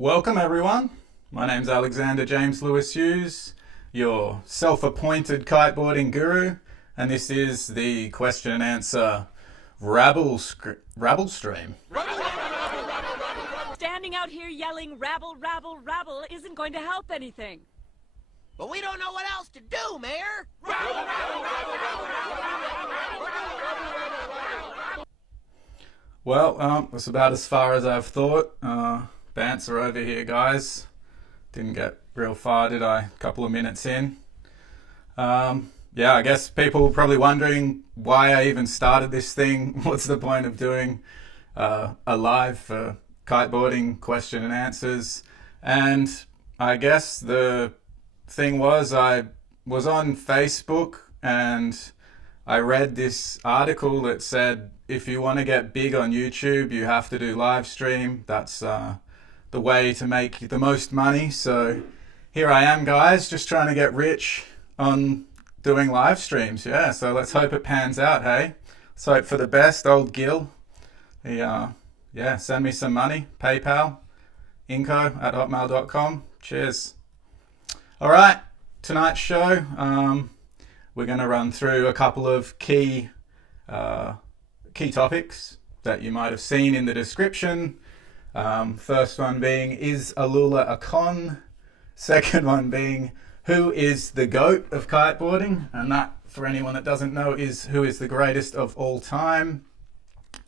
Welcome everyone, my name's Alexander James Lewis-Hughes, your self-appointed kiteboarding guru, and this is the question and answer rabble stream. Standing out here yelling rabble, rabble, rabble isn't going to help anything. But we don't know what else to do, Mayor! Well, that's about as far as I've thought. Banter over here, guys. Didn't get real far, did I? A couple of minutes in. Yeah, I guess people are probably wondering why I even started this thing. What's the point of doing a live for kiteboarding question and answers? And I guess the thing was, I was on Facebook and I read this article that said if you want to get big on YouTube, you have to do live stream. That's the way to make the most money. So here I am, guys, just trying to get rich on doing live streams. Yeah, so let's hope it pans out, hey? Let's hope for the best. Old Gil, yeah, send me some money. PayPal, info@hotmail.com. Cheers. All right, tonight's show, we're going to run through a couple of key topics that you might have seen in the description. First one being, is Aluula a con? Second one being, who is the GOAT of kiteboarding? And that, for anyone that doesn't know, is who is the greatest of all time.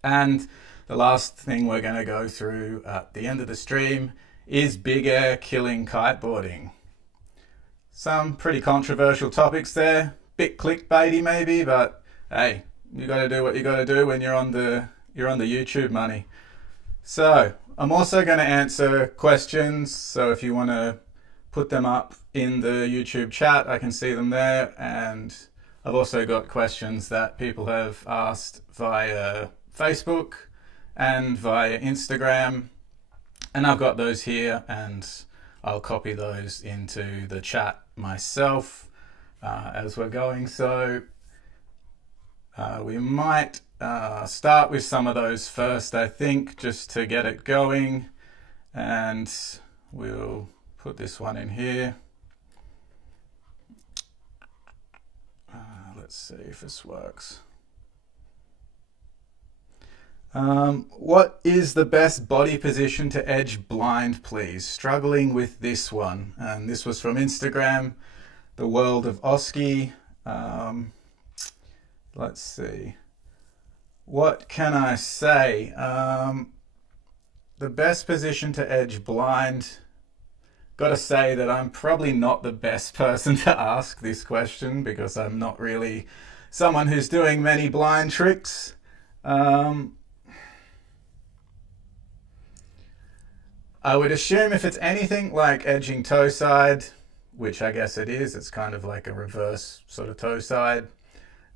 And the last thing we're going to go through at the end of the stream is big air killing kiteboarding. Some pretty controversial topics there. Bit clickbaity maybe, but hey, you got to do what you got to do when you're on the YouTube money. So I'm also going to answer questions, so if you want to put them up in the YouTube chat, I can see them there. And I've also got questions that people have asked via Facebook and via Instagram, and I've got those here and I'll copy those into the chat myself as we're going. So we might start with some of those first, I think, just to get it going. And we'll put this one in here. Let's see if this works. What is the best body position to edge blind, please? Struggling with this one. And this was from Instagram, the world of Oski. Let's see. What can I say? The best position to edge blind. Gotta say that I'm probably not the best person to ask this question because I'm not really someone who's doing many blind tricks. I would assume if it's anything like edging toe side, which I guess it is, it's kind of like a reverse sort of toe side,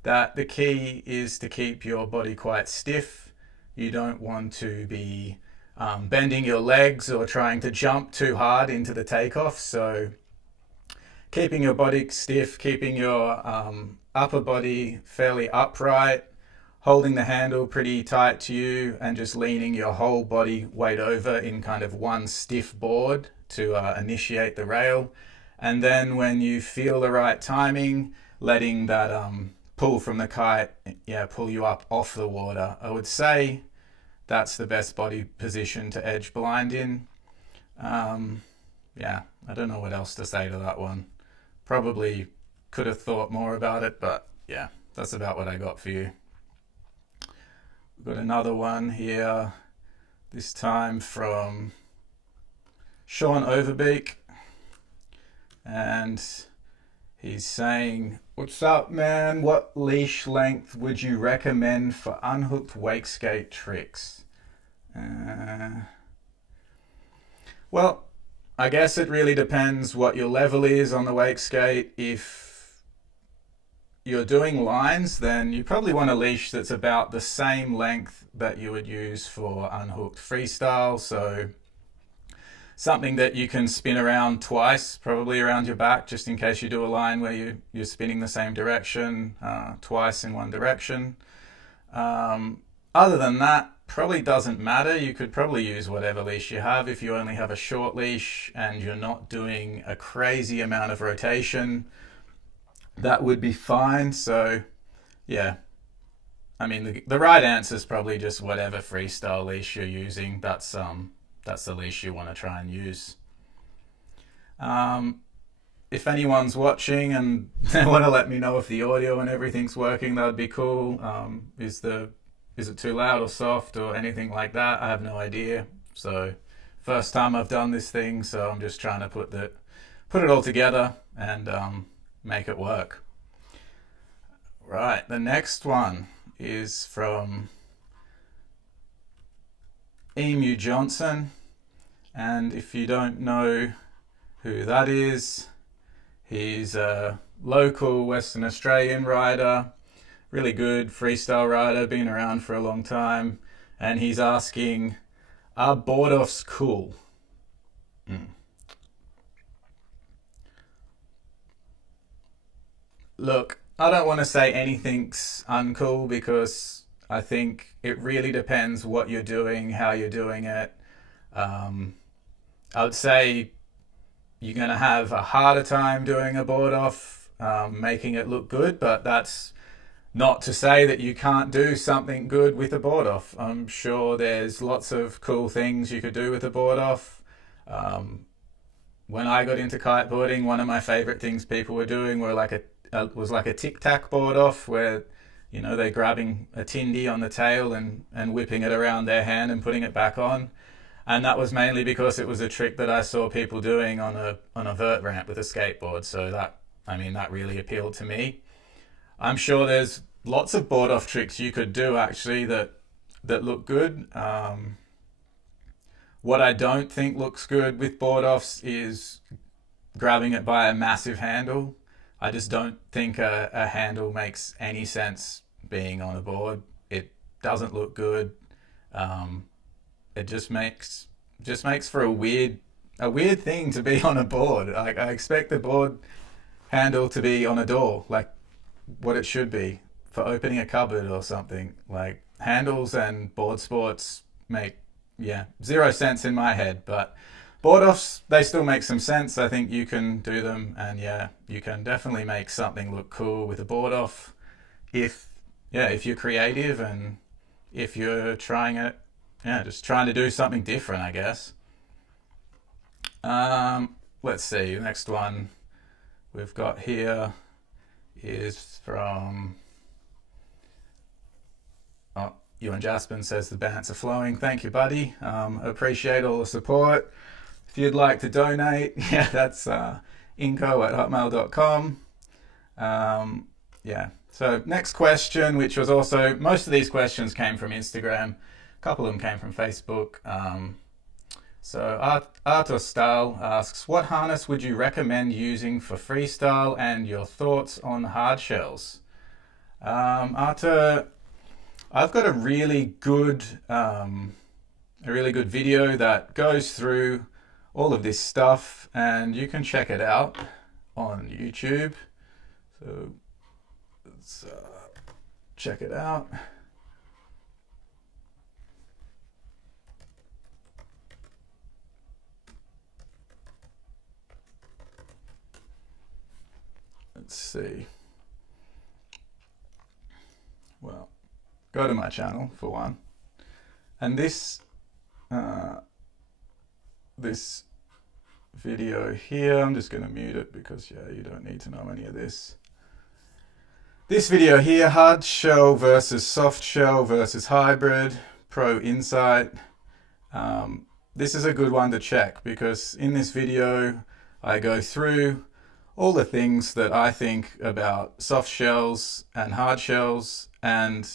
that the key is to keep your body quite stiff. You don't want to be bending your legs or trying to jump too hard into the takeoff. So keeping your body stiff, keeping your upper body fairly upright, holding the handle pretty tight to you, and just leaning your whole body weight over in kind of one stiff board to initiate the rail. And then when you feel the right timing, letting that pull from the kite, pull you up off the water. I would say that's the best body position to edge blind in. I don't know what else to say to that one. Probably could have thought more about it, but yeah, that's about what I got for you. We've got another one here, this time from Sean Overbeek, and he's saying, what's up, man? What leash length would you recommend for unhooked wakeskate tricks? Well, I guess it really depends what your level is on the wakeskate. If you're doing lines, then you probably want a leash that's about the same length that you would use for unhooked freestyle. So something that you can spin around twice, probably around your back, just in case you do a line where you're spinning the same direction twice in one direction. other than that, probably doesn't matter. You could probably use whatever leash you have. If you only have a short leash and you're not doing a crazy amount of rotation, that would be fine. So yeah, I mean, the right answer is probably just whatever freestyle leash you're using. That's the leash you want to try and use. If anyone's watching and they want to let me know if the audio and everything's working, that would be cool. Is it too loud or soft or anything like that? I have no idea. So first time I've done this thing, so I'm just trying to put it all together and make it work. Right, the next one is from Emu Johnson, and if you don't know who that is, he's a local Western Australian rider, really good freestyle rider, been around for a long time, and he's asking, are boardoffs cool? Look, I don't want to say anything's uncool because I think it really depends what you're doing, how you're doing it. I would say you're going to have a harder time doing a board off, making it look good, but that's not to say that you can't do something good with a board off. I'm sure there's lots of cool things you could do with a board off. When I got into kiteboarding, one of my favorite things people were doing was like a tic-tac board off, where they're grabbing a tindy on the tail and whipping it around their hand and putting it back on. And that was mainly because it was a trick that I saw people doing on a vert ramp with a skateboard. So that really appealed to me. I'm sure there's lots of board off tricks you could do actually that look good. What I don't think looks good with board offs is grabbing it by a massive handle. I just don't think a handle makes any sense being on a board. It doesn't look good. It just makes for a weird thing to be on a board. Like, I expect the board handle to be on a door, like what it should be for opening a cupboard or something. Like, handles and board sports make zero sense in my head, but board offs, they still make some sense. I think you can do them, and you can definitely make something look cool with a board off if you're creative and if you're trying it, just trying to do something different, I guess. Let's see, the next one we've got here is from Ewan Jaspin says the bants are flowing. Thank you, buddy. Appreciate all the support. If you'd like to donate, that's inco@hotmail.com. So next question, which was also, most of these questions came from Instagram. A couple of them came from Facebook. So Arthur Stahl asks, what harness would you recommend using for freestyle and your thoughts on hard shells? Arthur, I've got a really good video that goes through all of this stuff, and you can check it out on YouTube. So let's check it out. Let's see. Well, go to my channel for one, and this video here, I'm just going to mute it because you don't need to know any of this. This video here, hard shell versus soft shell versus hybrid, pro insight. This is a good one to check because in this video I go through all the things that I think about soft shells and hard shells, and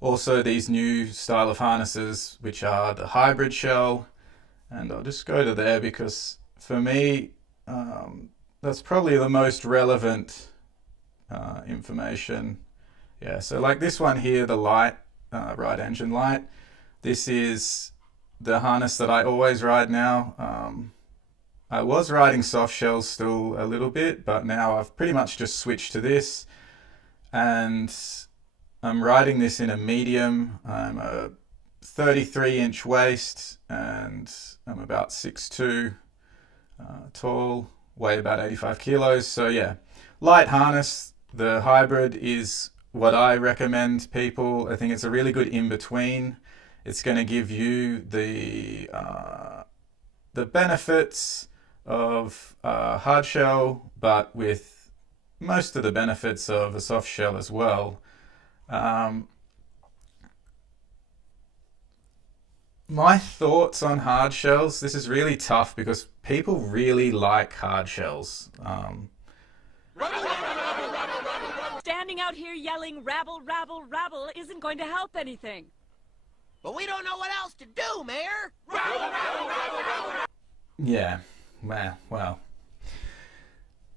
also these new style of harnesses, which are the hybrid shell. And I'll just go to there because for me, that's probably the most relevant information. So like this one here, the light, right engine light, this is the harness that I always ride now. I was riding soft shells still a little bit, but now I've pretty much just switched to this. And I'm riding this in a medium. I'm a 33-inch waist and I'm about 6'2", tall, weigh about 85 kilos. So yeah, light harness. The hybrid is what I recommend people. I think it's a really good in-between. It's going to give you the benefits of hard shell, but with most of the benefits of a soft shell as well. My thoughts on hard shells, this is really tough because people really like hard shells. Standing out here yelling rabble, rabble, rabble isn't going to help anything. But we don't know what else to do, Mayor! Yeah, well,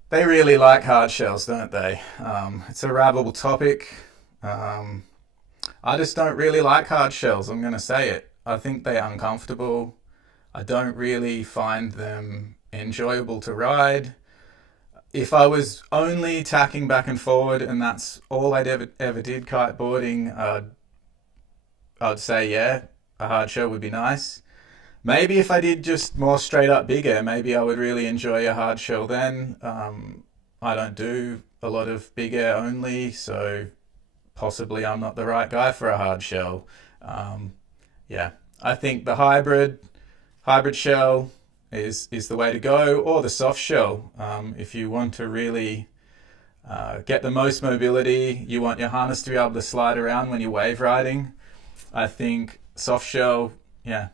they really like hard shells, don't they? It's a rabble topic. I just don't really like hard shells, I'm going to say it. I think they're uncomfortable. I don't really find them enjoyable to ride. If I was only tacking back and forward and that's all I'd ever did kiteboarding, I'd say, yeah, a hard shell would be nice. Maybe if I did just more straight up bigger, maybe I would really enjoy a hard shell then. I don't do a lot of bigger only, so possibly I'm not the right guy for a hard shell. Yeah, I think the hybrid shell is the way to go, or the soft shell. If you want to really get the most mobility, you want your harness to be able to slide around when you're wave riding, I think soft shell's a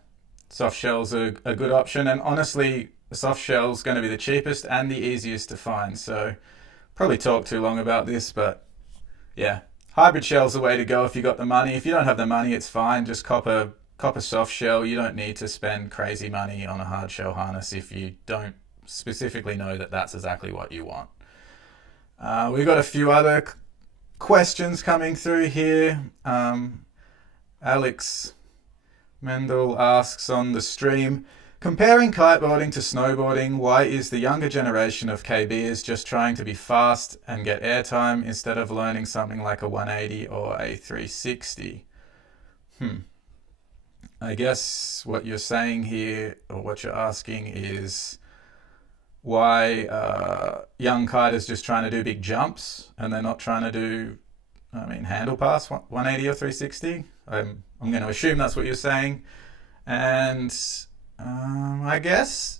good option. And honestly, the soft shell's going to be the cheapest and the easiest to find. So probably talked too long about this, but yeah, hybrid shell's the way to go if you got the money. If you don't have the money, it's fine. Just cop a soft shell. You don't need to spend crazy money on a hard shell harness if you don't specifically know that that's exactly what you want. We've got a few other questions coming through here. Alex Mendel asks on the stream, comparing kiteboarding to snowboarding, why is the younger generation of KBers just trying to be fast and get airtime instead of learning something like a 180 or a 360? I guess what you're saying here, or what you're asking, is why young kiters just trying to do big jumps and they're not trying to do, handle pass 180 or 360. I'm going to assume that's what you're saying. And I guess,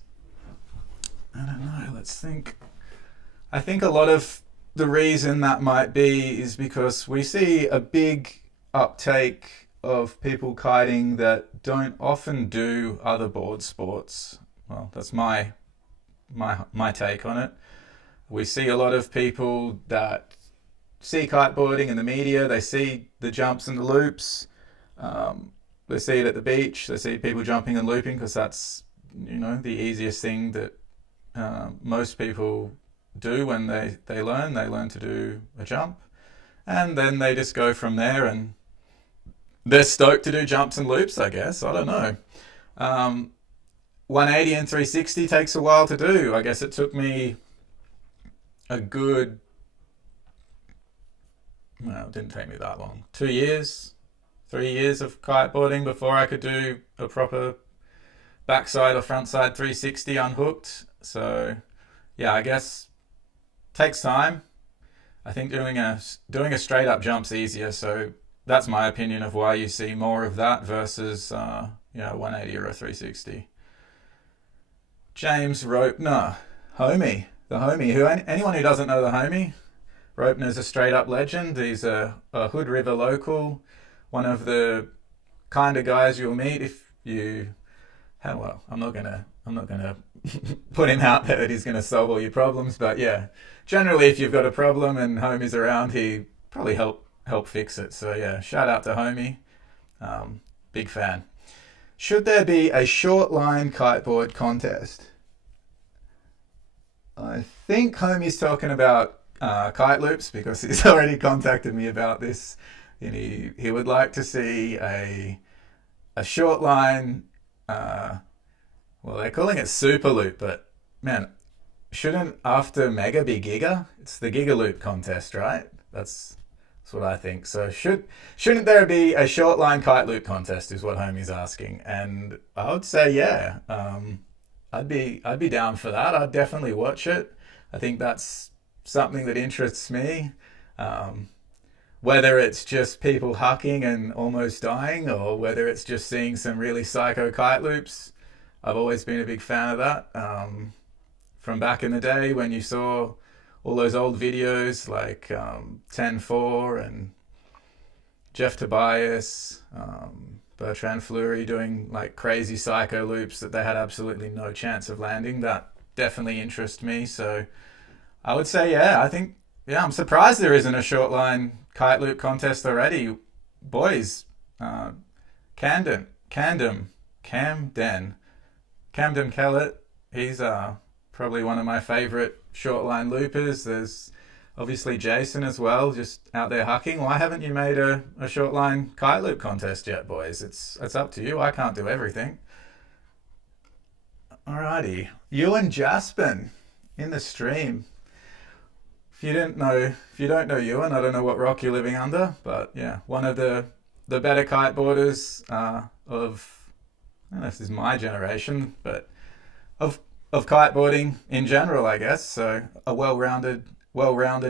I don't know, let's think. I think a lot of the reason that might be is because we see a big uptake of people kiting that don't often do other board sports. Well, that's my take on it. We see a lot of people that see kiteboarding in the media, they see the jumps and the loops, they see it at the beach, they see people jumping and looping because that's, the easiest thing that most people do when they learn to do a jump, and then they just go from there and they're stoked to do jumps and loops, I guess. I don't know. 180 and 360 takes a while to do. I guess it took me a good, it didn't take me that long. 2 years, 3 years of kiteboarding before I could do a proper backside or frontside 360 unhooked. So yeah, I guess takes time. I think doing a straight up jump's easier. So that's my opinion of why you see more of that versus 180 or a 360. James Ropener, the homie. Anyone who doesn't know the homie, Ropener's a straight up legend. He's a Hood River local, one of the kind of guys you'll meet if you. I'm not gonna put him out there that he's gonna solve all your problems, but yeah, generally if you've got a problem and homie's around, he probably help fix it. So yeah, shout out to homie. Big fan. Should there be a short line kiteboard contest? I think homie's talking about kite loops because he's already contacted me about this. And he would like to see a short line. Well, they're calling it super loop, but man, shouldn't after mega be giga? It's the giga loop contest, right? That's That's what I think. So shouldn't there be a short line kite loop contest is what Homie's asking. And I would say, yeah, I'd be down for that. I'd definitely watch it. I think that's something that interests me. Whether it's just people hucking and almost dying, or whether it's just seeing some really psycho kite loops, I've always been a big fan of that. From back in the day when you saw all those old videos like 10-4 and Jeff Tobias, Bertrand Fleury doing like crazy psycho loops that they had absolutely no chance of landing, that definitely interests me. So I would say, yeah, I'm surprised there isn't a short line kite loop contest already. Boys, Camden Kellett, he's probably one of my favorite short line loopers. There's obviously Jason as well, just out there hucking. Why haven't you made a short line kite loop contest yet, boys? It's up to you. I can't do everything. Alrighty, Ewan Jaspin in the stream. If you don't know Ewan, I don't know what rock you're living under, but yeah, one of the better kiteboarders of, I don't know if this is my generation, but of kiteboarding in general, I guess. So a well-rounded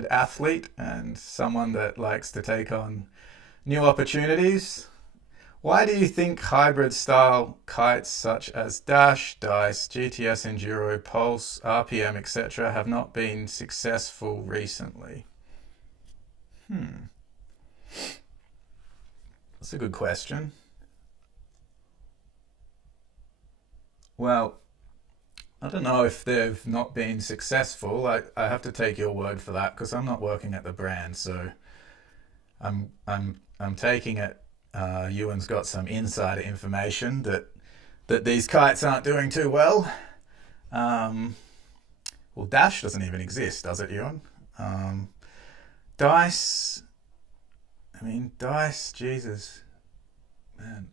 athlete and someone that likes to take on new opportunities. Why do you think hybrid style kites such as Dash, Dice, GTS Enduro, Pulse, RPM, etc. have not been successful recently? That's a good question. Well, I don't know if they've not been successful. I have to take your word for that because I'm not working at the brand, so I'm taking it. Ewan's got some insider information that these kites aren't doing too well. Well, Dash doesn't even exist, does it, Ewan? Dice. Dice. Jesus, man.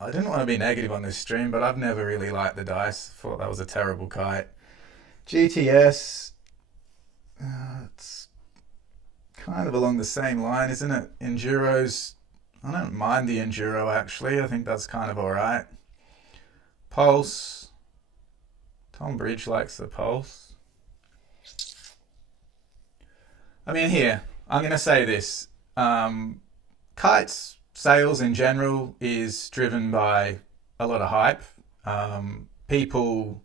I didn't want to be negative on this stream, but I've never really liked the Dice. Thought that was a terrible kite. GTS, it's kind of along the same line, isn't it? Enduros, I don't mind the Enduro actually. I think that's kind of alright. Pulse, Tom Bridge likes the Pulse. Here, I'm going to say this. Kites sales in general is driven by a lot of hype. People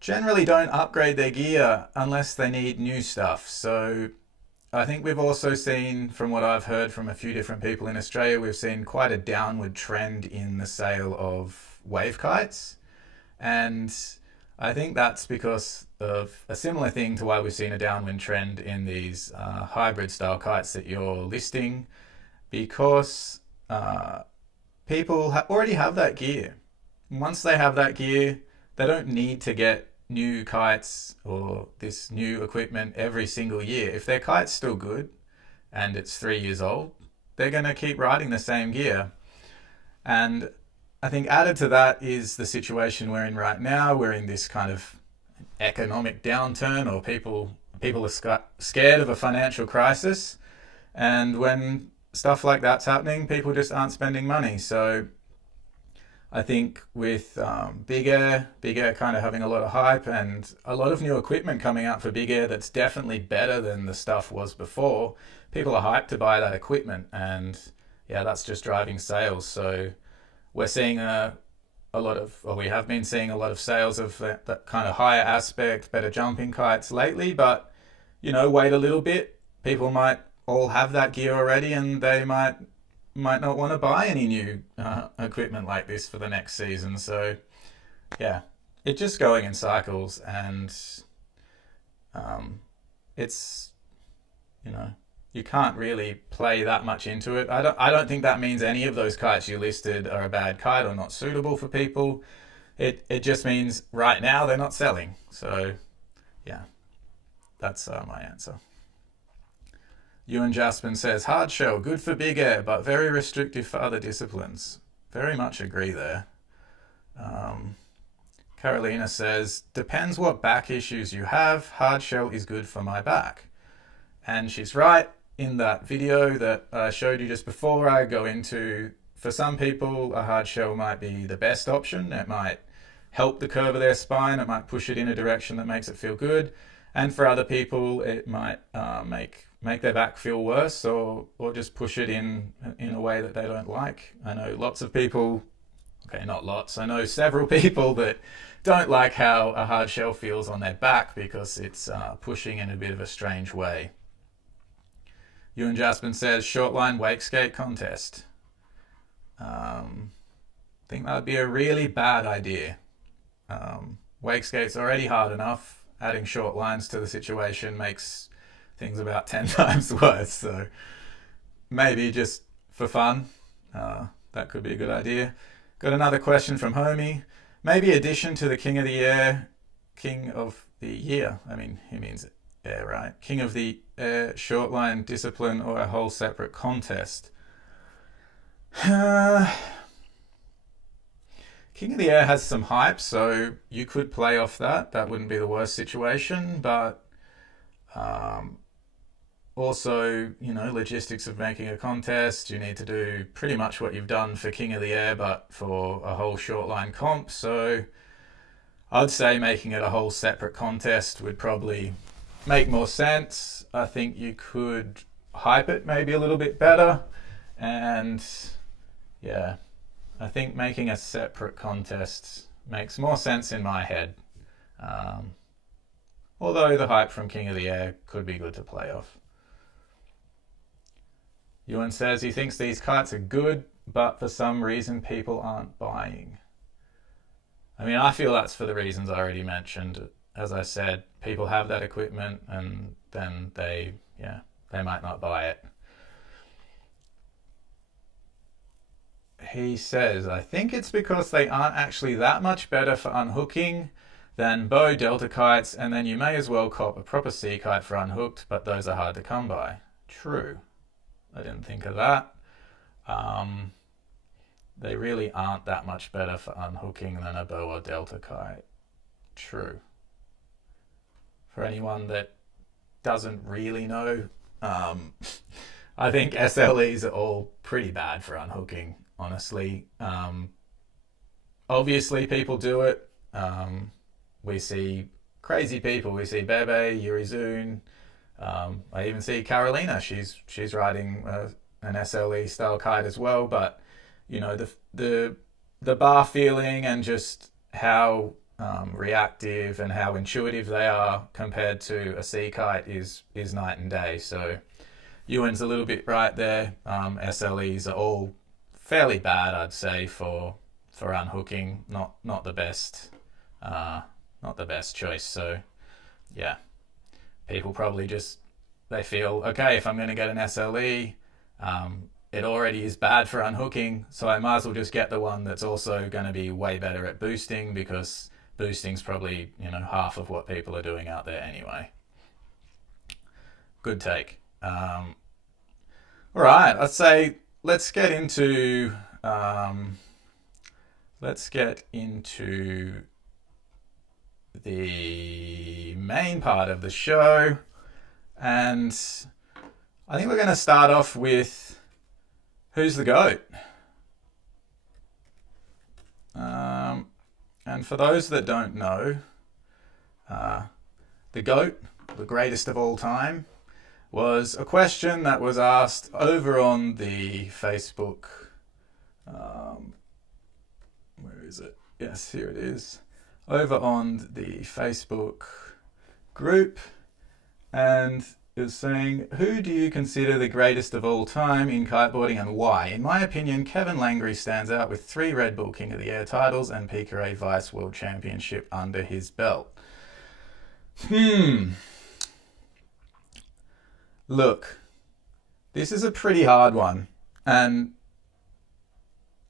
generally don't upgrade their gear unless they need new stuff. So I think we've also seen, from what I've heard from a few different people in Australia, we've seen quite a downward trend in the sale of wave kites. And I think that's because of a similar thing to why we've seen a downward trend in these hybrid style kites that you're listing, because people already have that gear. Once they have that gear, they don't need to get new kites or this new equipment every single year. If their kite's still good and it's 3 years old, they're going to keep riding the same gear. And I think added to that is the situation we're in right now. We're in this kind of economic downturn, or people are scared of a financial crisis. And when stuff like that's happening, people just aren't spending money. So I think with Big Air kind of having a lot of hype and a lot of new equipment coming out for Big Air that's definitely better than the stuff was before, people are hyped to buy that equipment, and yeah, that's just driving sales. So we're seeing we have been seeing a lot of sales of that kind of higher aspect, better jumping kites lately, but wait a little bit. People might all have that gear already, and they might not want to buy any new equipment like this for the next season. So yeah, it's just going in cycles, and it's you can't really play that much into it. I don't think that means any of those kites you listed are a bad kite or not suitable for people. It just means right now they're not selling. So yeah, that's my answer. Ewan Jaspin says, hard shell, good for Big Air, but very restrictive for other disciplines. Very much agree there. Carolina says, depends what back issues you have. Hard shell is good for my back. And she's right. in that video that I showed you just before, I go into, for some people, a hard shell might be the best option. It might help the curve of their spine. It might push it in a direction that makes it feel good. And for other people, it might make their back feel worse, or just push it in a way that they don't like. I know lots of people, okay, not lots, I know several people that don't like how a hard shell feels on their back because it's pushing in a bit of a strange way. Ewan Jaspin says, short line wakeskate contest. I think that would be a really bad idea. Wakeskate's already hard enough. Adding short lines to the situation makes things about 10 times worse. So maybe just for fun, that could be a good idea. Got another question from Homie. Maybe addition to the King of the Air, King of the Year. I mean, he means air, right? King of the Air, short line discipline, or a whole separate contest. King of the Air has some hype, so you could play off that. That wouldn't be the worst situation, but also, you know, logistics of making a contest, you need to do pretty much what you've done for King of the Air, but for a whole short line comp. So I'd say making it a whole separate contest would probably make more sense. I think you could hype it maybe a little bit better, and yeah, I think making a separate contest makes more sense in my head. Although the hype from King of the Air could be good to play off. Ewan says he thinks these kites are good, but for some reason people aren't buying. I mean, I feel that's for the reasons I already mentioned. As I said, people have that equipment and then they might not buy it. He says, I think it's because they aren't actually that much better for unhooking than bow delta kites, and then you may as well cop a proper sea kite for unhooked, but those are hard to come by. True. I didn't think of that. They really aren't that much better for unhooking than a bow or delta kite. True. For anyone that doesn't really know, I think SLEs are all pretty bad for unhooking, honestly. Obviously people do it. We see crazy people. We see Bebe, Yurizun. I even see Carolina. She's riding an SLE style kite as well. But you know, the bar feeling and just how reactive and how intuitive they are compared to a sea kite is night and day. So Ewan's a little bit right there. SLEs are all fairly bad, I'd say, for unhooking. Not the best. Not the best choice. So yeah, people probably just, they feel, okay, if I'm going to get an SLE, it already is bad for unhooking, so I might as well just get the one that's also going to be way better at boosting, because boosting's probably, you know, half of what people are doing out there anyway. Good take. All right, I'd say let's get into the main part of the show, and I think we're going to start off with who's the GOAT. And for those that don't know, the GOAT, the greatest of all time, was a question that was asked over on the Facebook. Where is it? Yes, here it is. Over on the Facebook group, and it was saying, who do you consider the greatest of all time in kiteboarding and why? In my opinion, Kevin Langry stands out with 3 Red Bull King of the Air titles and Piquet Vice World Championship under his belt. Look, this is a pretty hard one, and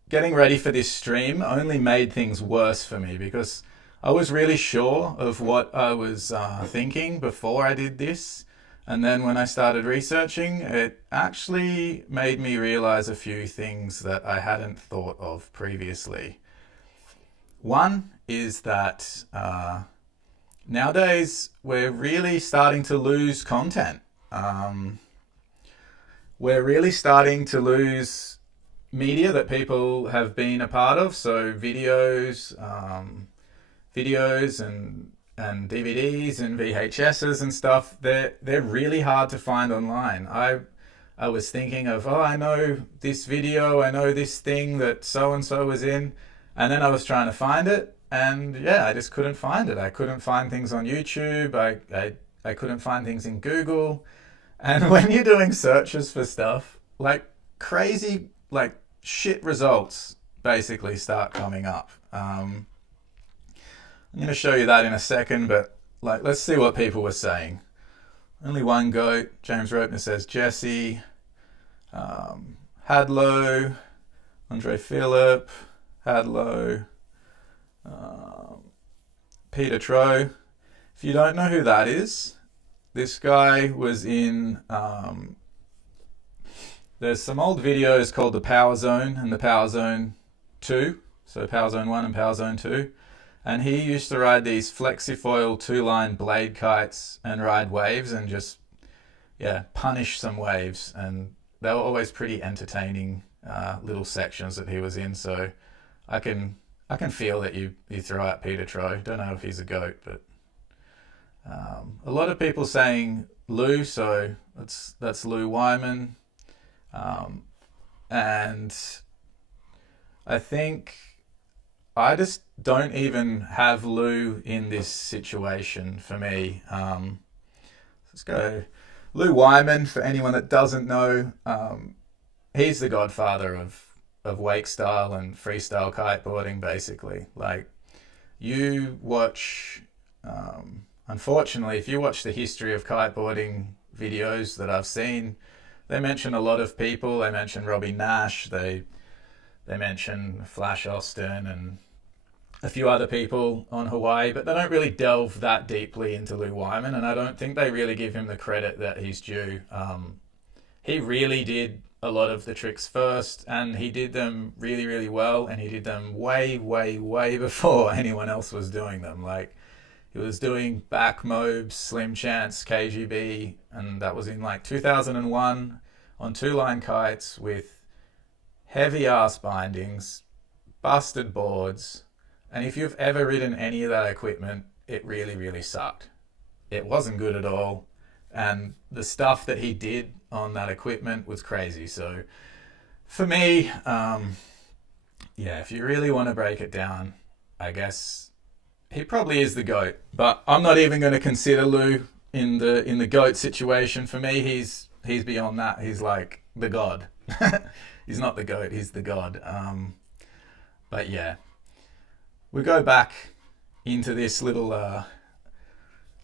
getting ready for this stream only made things worse for me, because I was really sure of what I was thinking before I did this. And then when I started researching, it actually made me realize a few things that I hadn't thought of previously. One is that nowadays we're really starting to lose content. we're really starting to lose media that people have been a part of. So videos and DVDs and VHSs and stuff, they're really hard to find online. I was thinking of, oh, I know this video, I know this thing that so-and-so was in, and then I was trying to find it, and yeah, I just couldn't find it. I couldn't find things on YouTube, I couldn't find things in Google, and when you're doing searches for stuff, like crazy, like shit results basically start coming up. I'm going to show you that in a second, but like, let's see what people were saying. Only one goat. James Ropener says Jesse, Hadlow, Andre Phillip, Hadlow, Peter Tro. If you don't know who that is, this guy was in, there's some old videos called the Power Zone and the Power Zone 2. So Power Zone 1 and Power Zone 2. And he used to ride these flexifoil 2-line blade kites and ride waves and just, yeah, punish some waves. And they were always pretty entertaining little sections that he was in. So I can feel that you throw out Peter Tro. Don't know if he's a goat, but a lot of people saying Lou, so that's Lou Wyman. And I think I just don't even have Lou in this situation for me. Let's go. Lou Wyman, for anyone that doesn't know, he's the godfather of wake style and freestyle kiteboarding, basically. Like, you watch, unfortunately, if you watch the history of kiteboarding videos that I've seen, they mention a lot of people. They mention Robbie Nash, they mention Flash Austin and a few other people on Hawaii, but they don't really delve that deeply into Lou Wyman, and I don't think they really give him the credit that he's due. He really did a lot of the tricks first, and he did them really, really well, and he did them way, way, way before anyone else was doing them. Like, he was doing back mobs, slim chance, KGB, and that was in like 2001 on 2-line kites with heavy ass bindings, busted boards. And if you've ever ridden any of that equipment, it really, really sucked. It wasn't good at all. And the stuff that he did on that equipment was crazy. So for me, yeah, if you really want to break it down, I guess he probably is the GOAT. But I'm not even going to consider Lou in the GOAT situation. For me, he's beyond that. He's like the God. He's not the GOAT, he's the God. But yeah. We go back into this little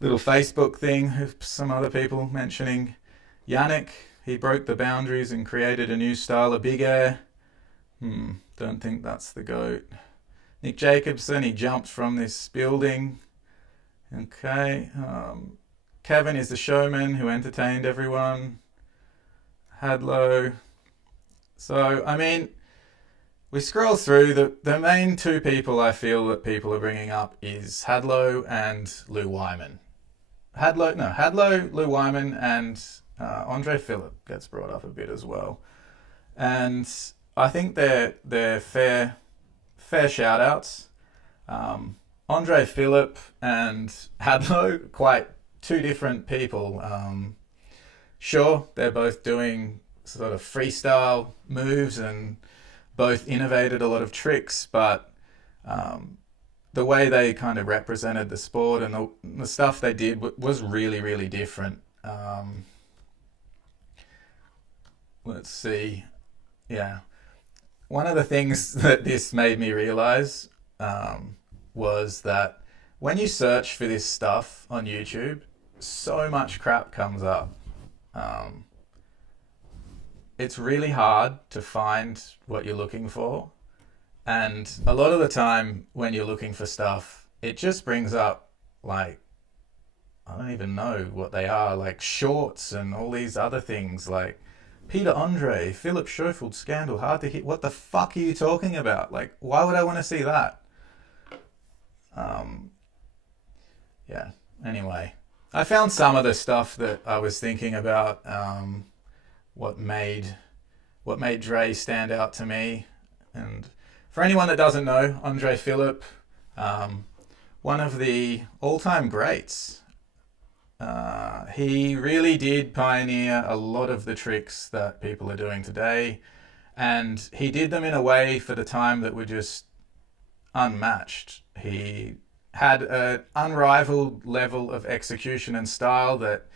Facebook thing, some other people mentioning Yannick. He broke the boundaries and created a new style of big air. Don't think that's the GOAT. Nick Jacobson, he jumped from this building. Okay. Kevin is the showman who entertained everyone. Hadlow. So, I mean, we scroll through, the main two people I feel that people are bringing up is Hadlow and Lou Wyman. Hadlow, Lou Wyman, and Andre Phillip gets brought up a bit as well. And I think they're fair shout outs. Andre Phillip and Hadlow, quite two different people. Sure, they're both doing sort of freestyle moves and both innovated a lot of tricks, but the way they kind of represented the sport and the stuff they did was really, really different. Let's see. Yeah. One of the things that this made me realize was that when you search for this stuff on YouTube, so much crap comes up. It's really hard to find what you're looking for. And a lot of the time when you're looking for stuff, it just brings up, like, I don't even know what they are, like shorts and all these other things, like Peter Andre, Philip Schofield scandal, hard to hit. What the fuck are you talking about? Like, why would I want to see that? Yeah, anyway. I found some of the stuff that I was thinking about what made Dre stand out to me. And for anyone that doesn't know, Andre Phillip, one of the all-time greats. He really did pioneer a lot of the tricks that people are doing today, and he did them in a way for the time that were just unmatched. He had an unrivaled level of execution and style that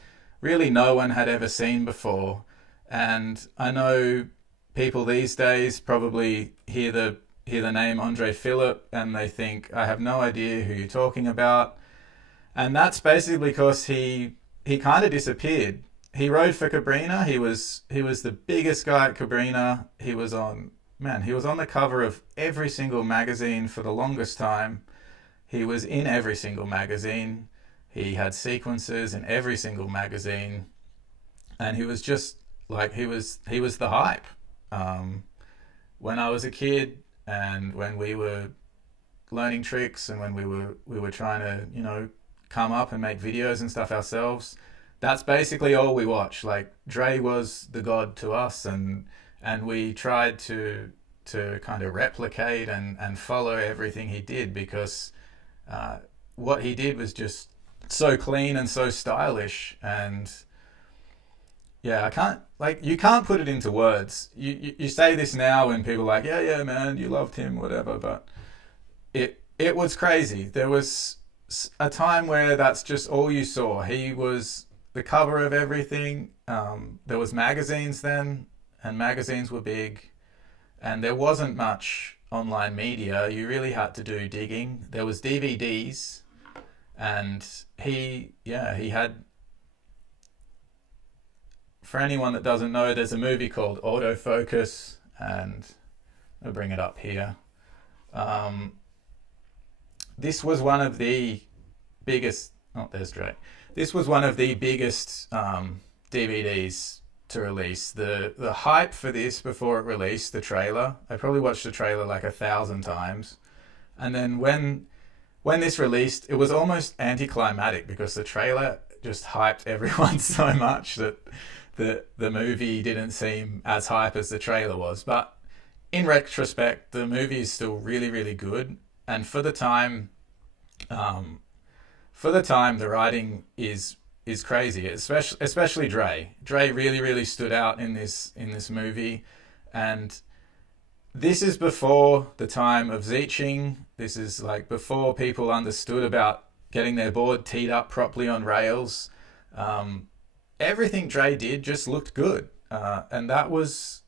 really no one had ever seen before. And I know people these days probably hear the name Andre Phillip and they think, I have no idea who you're talking about. And that's basically because he kind of disappeared. He rode for Cabrina. He was the biggest guy at Cabrina. He was on the cover of every single magazine for the longest time. He was in every single magazine. He had sequences in every single magazine. And he was just like, he was the hype. When I was a kid and when we were learning tricks and when we were trying to, come up and make videos and stuff ourselves, that's basically all we watched. Like, Dre was the god to us, and we tried to kind of replicate and follow everything he did, because what he did was just so clean and so stylish. And yeah, you can't put it into words. You say this now and people are like, yeah man, you loved him, whatever, but it was crazy. There was a time where that's just all you saw. He was the cover of everything. There was magazines then, and magazines were big, and there wasn't much online media. You really had to do digging. There was DVDs, and he had, for anyone that doesn't know, there's a movie called Autofocus, and I'll bring it up here. This was one of the biggest, there's Dre. This was one of the biggest DVDs to release. The hype for this before it released, the trailer, I probably watched the trailer like 1,000 times. And then when this released, it was almost anticlimactic because the trailer just hyped everyone so much that the movie didn't seem as hype as the trailer was. But in retrospect, the movie is still really, really good. And for the time, the writing is crazy, especially Dre. Dre really, really stood out in this movie. And this is before the time of zeeching. This is like before people understood about getting their board teed up properly on rails. Everything Dre did just looked good. And that was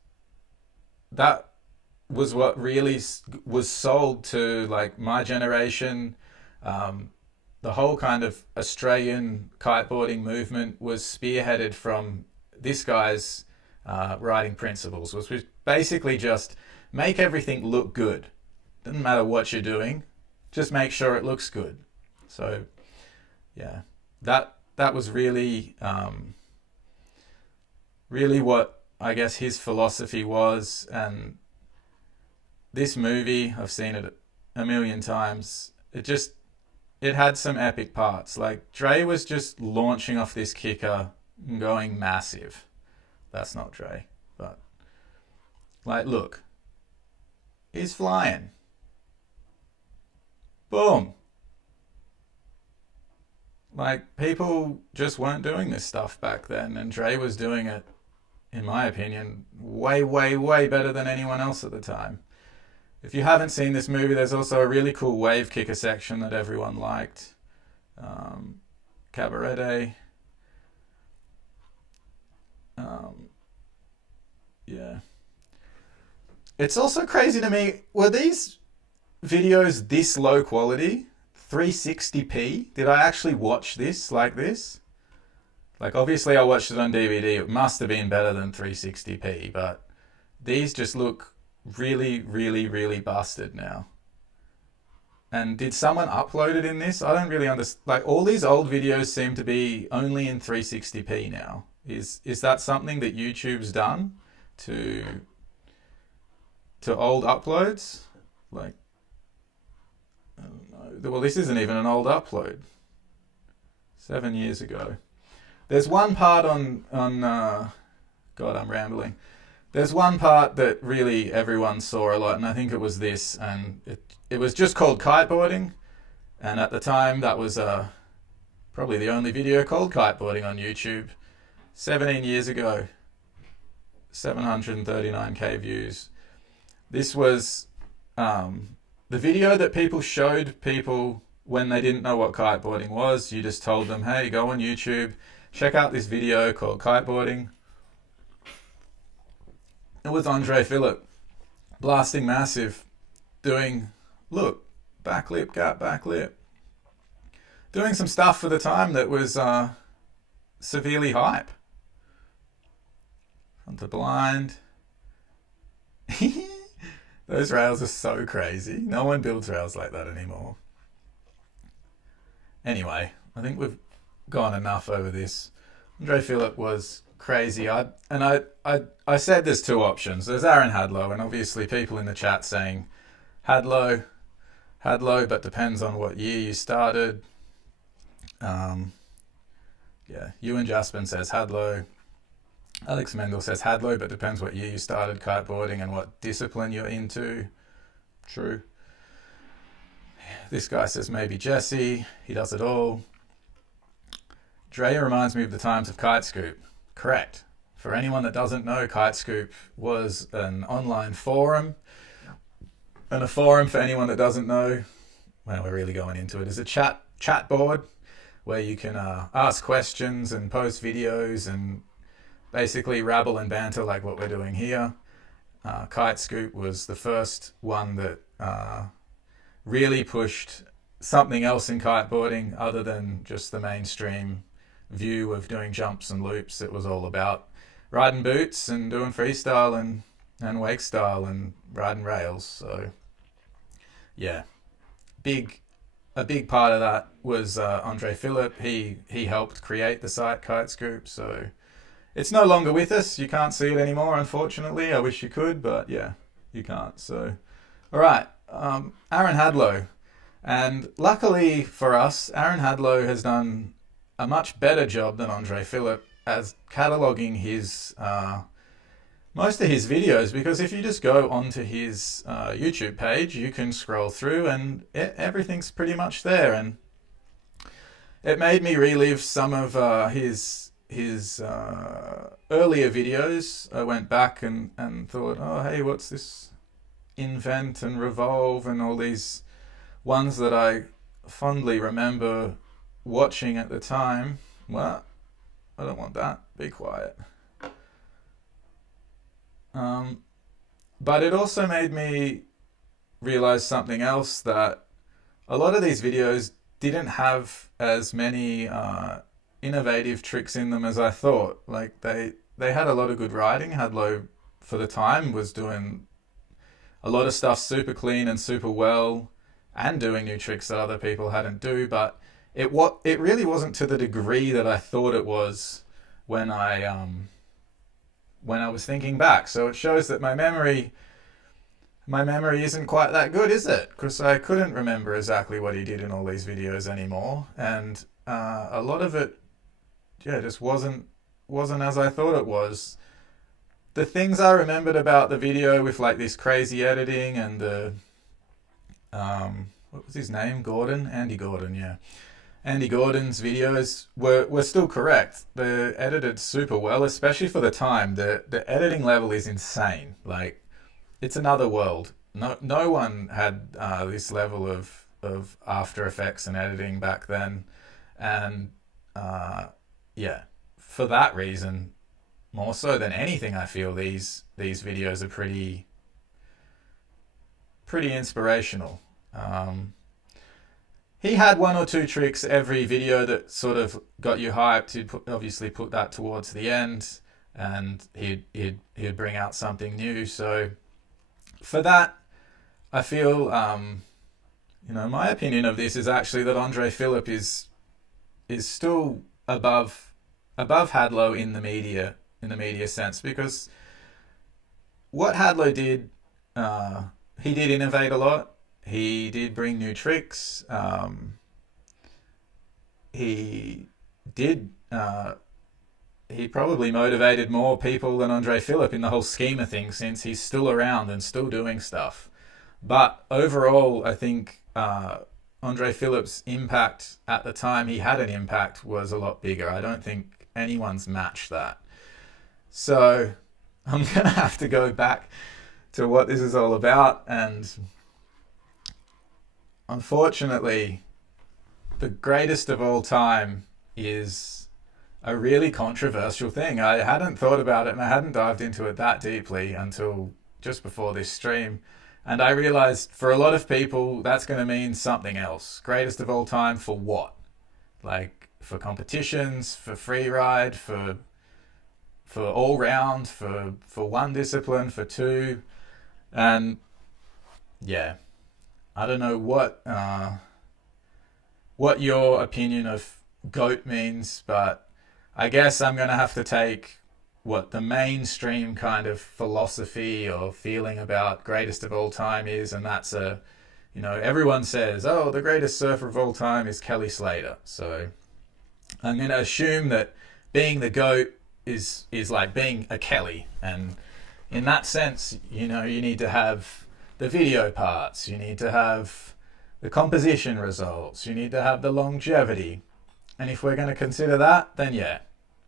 what really was sold to like my generation. The whole kind of Australian kiteboarding movement was spearheaded from this guy's writing principles, which was basically just make everything look good. Doesn't matter what you're doing, just make sure it looks good. So yeah, that was really really what I guess his philosophy was. And this movie, I've seen it a million times. It had some epic parts. Like, Dre was just launching off this kicker and going massive. That's not Dre, but like, look, he's flying. Boom. Like, people just weren't doing this stuff back then, and Dre was doing it, in my opinion, way, way, way better than anyone else at the time. If you haven't seen this movie, there's also a really cool wave kicker section that everyone liked. Cabaret. Yeah. It's also crazy to me, were these videos this low quality? 360p? Did I actually watch this like this? Like, obviously I watched it on DVD. It must have been better than 360p, but these just look really, really, really busted now. And did someone upload it in this? I don't really understand. Like, all these old videos seem to be only in 360p now. Is that something that YouTube's done to old uploads? Like, I don't know. Well, this isn't even an old upload. 7 years ago. There's one part on God, I'm rambling. There's one part that really everyone saw a lot, and I think it was this, and it was just called kiteboarding, and at the time that was probably the only video called kiteboarding on YouTube. 17 years ago, 739k views. This was the video that people showed people when they didn't know what kiteboarding was. You just told them, hey, go on YouTube, check out this video called kiteboarding. It was Andre Phillip, blasting massive, doing, look, backlip, gap, backlip. Doing some stuff for the time that was severely hype. Front the blind. Those rails are so crazy. No one builds rails like that anymore. Anyway, I think we've gone enough over this. Andre Phillip was crazy. I said there's two options. There's Aaron Hadlow, and obviously people in the chat saying Hadlow, but depends on what year you started. Yeah, Ewan Jaspin says Hadlow. Alex Mendel says Hadlow, but depends what year you started kiteboarding and what discipline you're into. True. This guy says maybe Jesse. He does it all. Drea reminds me of the times of Kitescoop. Correct. For anyone that doesn't know, Kitescoop was an online forum. And a forum, for anyone that doesn't know, well, we're really going into it, is a chat board where you can ask questions and post videos and basically rabble and banter like what we're doing here. Kitescoop was the first one that really pushed something else in kiteboarding other than just the mainstream view of doing jumps and loops. It was all about riding boots and doing freestyle and wake style and riding rails. So yeah, a big part of that was Andre Phillip. He helped create the site Kitescoop. So it's no longer with us. You can't see it anymore, unfortunately. I wish you could, but yeah, you can't. So all right, Aaron Hadlow. And luckily for us, Aaron Hadlow has done a much better job than Andre Phillip as cataloging his most of his videos, because if you just go onto his YouTube page, you can scroll through and everything's pretty much there. And it made me relive some of his earlier videos. I went back and thought, oh hey, what's this invent and revolve and all these ones that I fondly remember watching at the time. Well, I don't want that. Be quiet. But it also made me realize something else, that a lot of these videos didn't have as many innovative tricks in them as I thought. Like they had a lot of good riding. Hadlow for the time was doing a lot of stuff super clean and super well, and doing new tricks that other people hadn't do, but it really wasn't to the degree that I thought it was when I was thinking back. So it shows that my memory isn't quite that good, is it? Because I couldn't remember exactly what he did in all these videos anymore, and a lot of it, yeah, just wasn't as I thought it was. The things I remembered about the video with like this crazy editing and the what was his name? Andy Gordon, yeah. Andy Gordon's videos were still correct. They're edited super well, especially for the time. The editing level is insane. Like, it's another world. No one had this level of After Effects and editing back then. And yeah, for that reason, more so than anything, I feel these videos are pretty inspirational. He had one or two tricks every video that sort of got you hyped. He'd obviously put that towards the end, and he'd bring out something new. So for that, I feel, my opinion of this is actually that Andre Phillip is still above Hadlow in the media sense, because what Hadlow did, he did innovate a lot. He did bring new tricks. He did he probably motivated more people than Andre Phillip in the whole scheme of things, since he's still around and still doing stuff. But overall, I think Andre Phillip's impact at the time he had an impact was a lot bigger. I don't think anyone's matched that. So I'm going to have to go back to what this is all about. And unfortunately, the greatest of all time is a really controversial thing. I hadn't thought about it and I hadn't dived into it that deeply until just before this stream. And I realized for a lot of people, that's going to mean something else. Greatest of all time for what? Like for competitions, for free ride, for all round, for one discipline, for two. And yeah, I don't know what your opinion of GOAT means, but I guess I'm going to have to take what the mainstream kind of philosophy or feeling about greatest of all time is, and that's everyone says, oh, the greatest surfer of all time is Kelly Slater. So I'm going to assume that being the GOAT is like being a Kelly, and in that sense, you need to have the video parts, you need to have the composition results, you need to have the longevity. And if we're going to consider that, then yeah,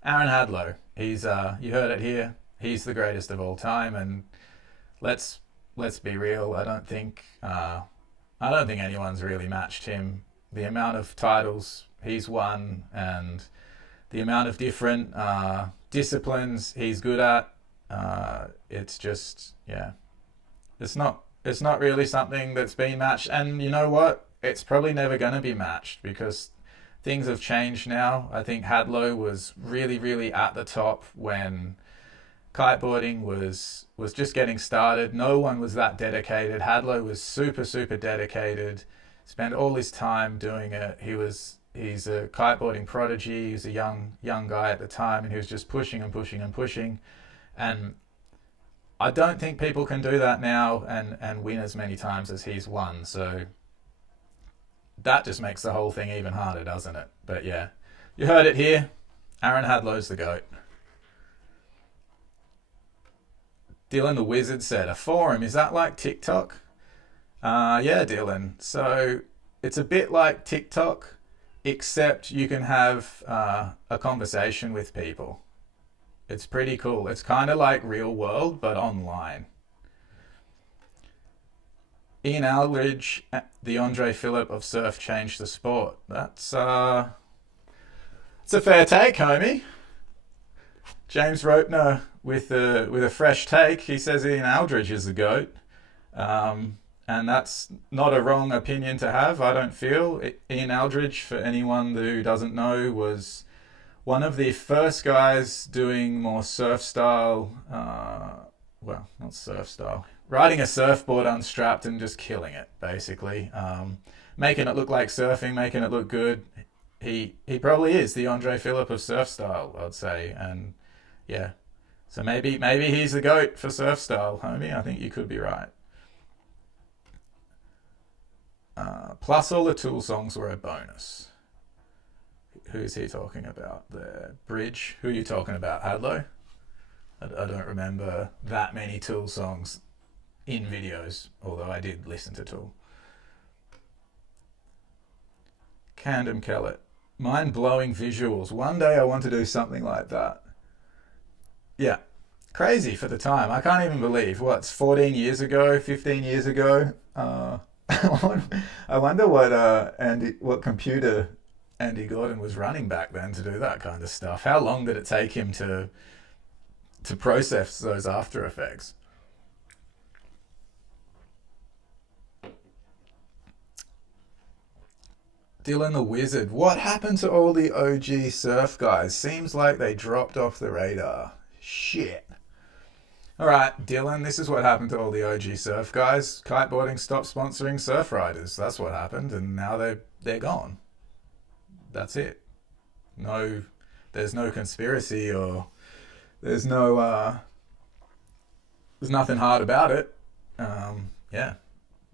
Aaron Hadlow, he's you heard it here, he's the greatest of all time. And let's be real, I don't think anyone's really matched him. The amount of titles he's won and the amount of different disciplines he's good at, it's just, yeah, it's not really something that's been matched. And you know what, it's probably never going to be matched because things have changed now. I think Hadlow was really, really at the top when kiteboarding was just getting started. No one was that dedicated. Hadlow was super, super dedicated, spent all his time doing it. He's a kiteboarding prodigy. He was a young guy at the time, and he was just pushing and pushing and pushing. And I don't think people can do that now and win as many times as he's won. So that just makes the whole thing even harder, doesn't it? But yeah, you heard it here. Aaron Hadlow's the GOAT. Dylan the Wizard said, a forum, is that like TikTok? Yeah, Dylan. So it's a bit like TikTok, except you can have a conversation with people. It's pretty cool. It's kind of like real world, but online. Ian Aldridge, the Andre Phillip of surf, changed the sport. It's a fair take, homie. James Ropener with a fresh take. He says Ian Aldridge is the GOAT. And that's not a wrong opinion to have, I don't feel. Ian Aldridge, for anyone who doesn't know, was one of the first guys doing more surf style, well, not surf style, riding a surfboard unstrapped and just killing it, basically. Making it look like surfing, making it look good. He probably is the Andre Phillip of surf style, I'd say. And yeah, so maybe he's the GOAT for surf style, homie. I think you could be right. Plus all the Tool songs were a bonus. Who's he talking about there? Bridge? Who are you talking about? Hadlow? I don't remember that many Tool songs in videos, although I did listen to Tool. Candom Kellett. Mind-blowing visuals. One day I want to do something like that. Yeah. Crazy for the time. I can't even believe. What's 14 years ago? 15 years ago? I wonder what computer Andy Gordon was running back then to do that kind of stuff. How long did it take him to process those After Effects? Dylan the Wizard. What happened to all the OG surf guys? Seems like they dropped off the radar. Shit. Alright, Dylan, this is what happened to all the OG surf guys. Kiteboarding stopped sponsoring surf riders. That's what happened, and now they're gone. That's it. No, there's no conspiracy or there's no there's nothing hard about it. Yeah,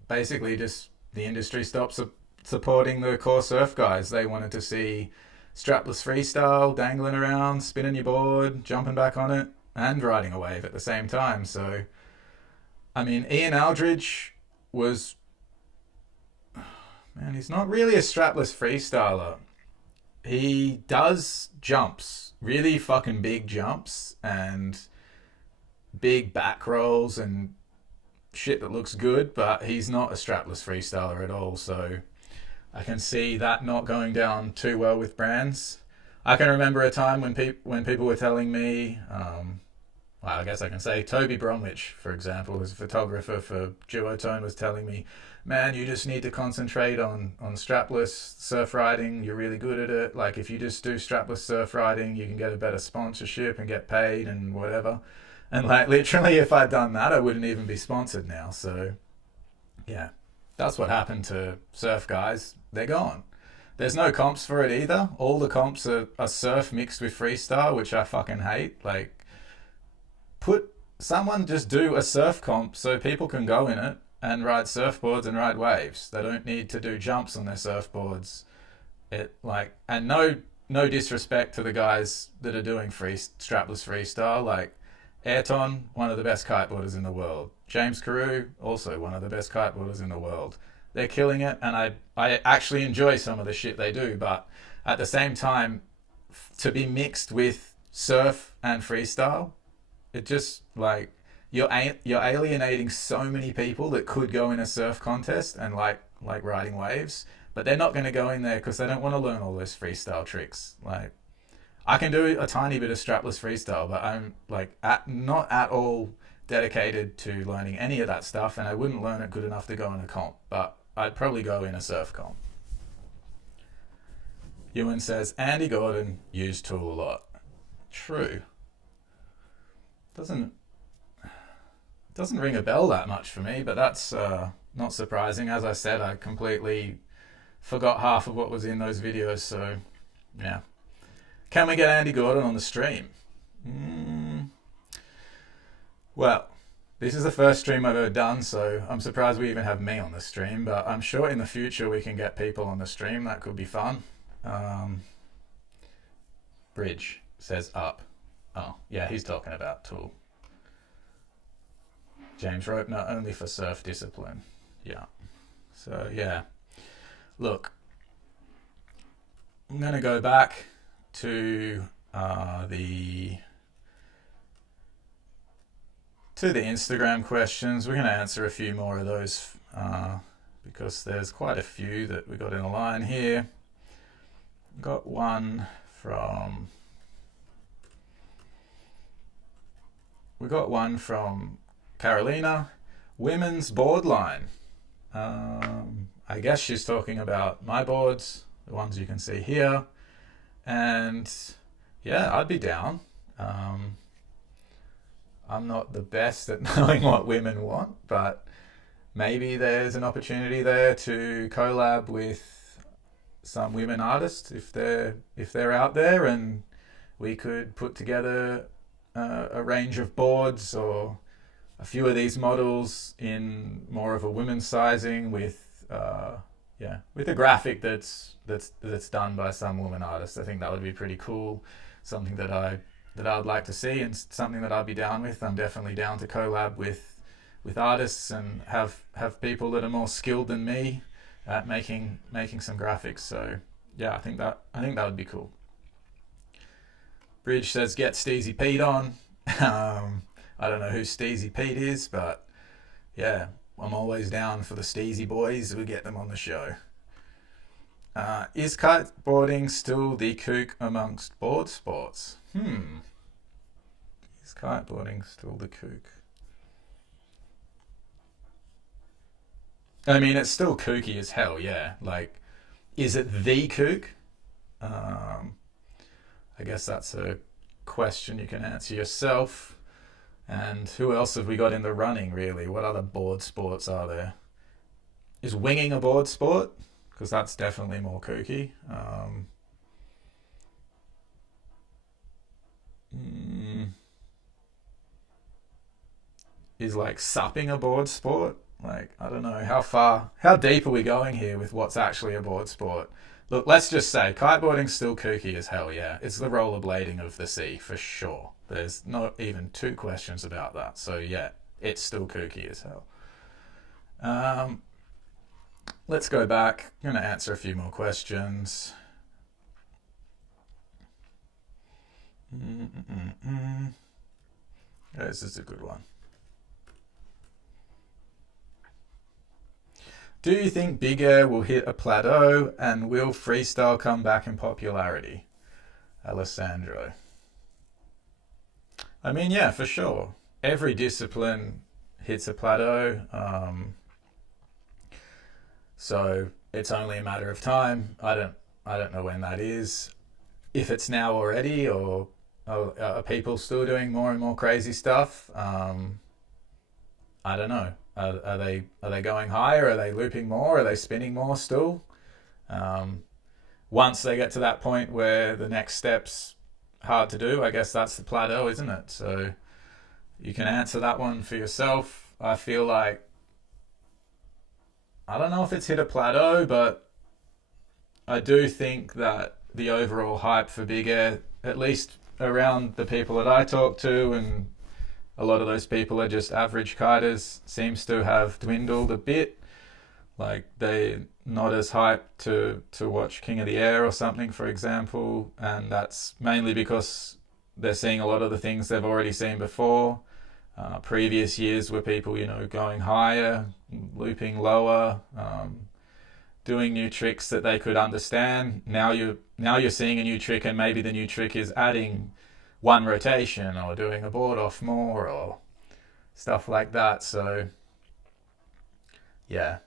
basically just the industry stopped supporting the core surf guys. They wanted to see strapless freestyle, dangling around, spinning your board, jumping back on it, and riding a wave at the same time. So, I mean, Ian Aldridge was... Man, he's not really a strapless freestyler. He does jumps, really fucking big jumps, and big back rolls and shit that looks good, but he's not a strapless freestyler at all. So I can see that not going down too well with brands. I can remember a time when people were telling me, well, I guess I can say Toby Bromwich, for example, who's a photographer for Duotone, was telling me, man, you just need to concentrate on strapless surf riding. You're really good at it. Like, if you just do strapless surf riding, you can get a better sponsorship and get paid and whatever. And like, literally, if I'd done that, I wouldn't even be sponsored now. So yeah, that's what happened to surf guys. They're gone. There's no comps for it either. All the comps are surf mixed with freestyle, which I fucking hate. Like, someone just do a surf comp so people can go in it and ride surfboards and ride waves. They don't need to do jumps on their surfboards. And no disrespect to the guys that are doing strapless freestyle, like Airton, one of the best kiteboarders in the world. James Carew, also one of the best kiteboarders in the world. They're killing it, and I actually enjoy some of the shit they do, but at the same time, to be mixed with surf and freestyle, it just, like, you're alienating so many people that could go in a surf contest and like riding waves, but they're not going to go in there because they don't want to learn all those freestyle tricks. Like, I can do a tiny bit of strapless freestyle, but I'm like not at all dedicated to learning any of that stuff, and I wouldn't learn it good enough to go in a comp, but I'd probably go in a surf comp. Ewan says, Andy Gordon used tool a lot. True. Doesn't ring a bell that much for me, but that's not surprising. As I said, I completely forgot half of what was in those videos, so yeah. Can we get Andy Gordon on the stream? Well, this is the first stream I've ever done, so I'm surprised we even have me on the stream, but I'm sure in the future we can get people on the stream. That could be fun. Bridge says up. Oh, yeah, he's talking about tool. James Rope, not only for surf discipline. Yeah. So, yeah. Look, I'm going to go back to the Instagram questions. We're going to answer a few more of those because there's quite a few that we got in a line here. Got one from Carolina. Women's board line. I guess she's talking about my boards, the ones you can see here. And yeah, I'd be down. I'm not the best at knowing what women want, but maybe there's an opportunity there to collab with some women artists if they're out there, and we could put together a range of boards or a few of these models in more of a women's sizing with a graphic that's done by some woman artist. I think that would be pretty cool. Something that I'd like to see, and something that I'd be down with. I'm definitely down to collab with artists and have people that are more skilled than me at making some graphics. So yeah, I think that would be cool. Bridge says get Steezy Pete on. I don't know who Steezy Pete is, but yeah, I'm always down for the Steezy boys. We get them on the show. Is kiteboarding still the kook amongst board sports? Is kiteboarding still the kook? I mean, it's still kooky as hell, yeah. Like, is it the kook? I guess that's a question you can answer yourself. And who else have we got in the running, really? What other board sports are there? Is winging a board sport? Because that's definitely more kooky. Is like supping a board sport? Like, I don't know, how deep are we going here with what's actually a board sport? Look, let's just say kiteboarding's still kooky as hell, yeah. It's the rollerblading of the sea, for sure. There's not even two questions about that. So, yeah, it's still kooky as hell. Let's go back. I'm going to answer a few more questions. This is a good one. Do you think big air will hit a plateau, and will freestyle come back in popularity? Alessandro. I mean, yeah, for sure. Every discipline hits a plateau. So it's only a matter of time. I don't know when that is. If it's now already, or are people still doing more and more crazy stuff? I don't know. Are they going higher? Are they looping more? Are they spinning more still? Once they get to that point where the next step's hard to do, I guess that's the plateau, isn't it? So you can answer that one for yourself. I feel like, I don't know if it's hit a plateau, but I do think that the overall hype for big air, at least around the people that I talk to, and a lot of those people are just average kiters, seems to have dwindled a bit. Like, they're not as hyped to watch King of the Air or something, for example, and that's mainly because they're seeing a lot of the things they've already seen before. Previous years were people, going higher, looping lower, doing new tricks that they could understand. Now you're seeing a new trick, and maybe the new trick is adding one rotation or doing a board off more or stuff like that. So yeah,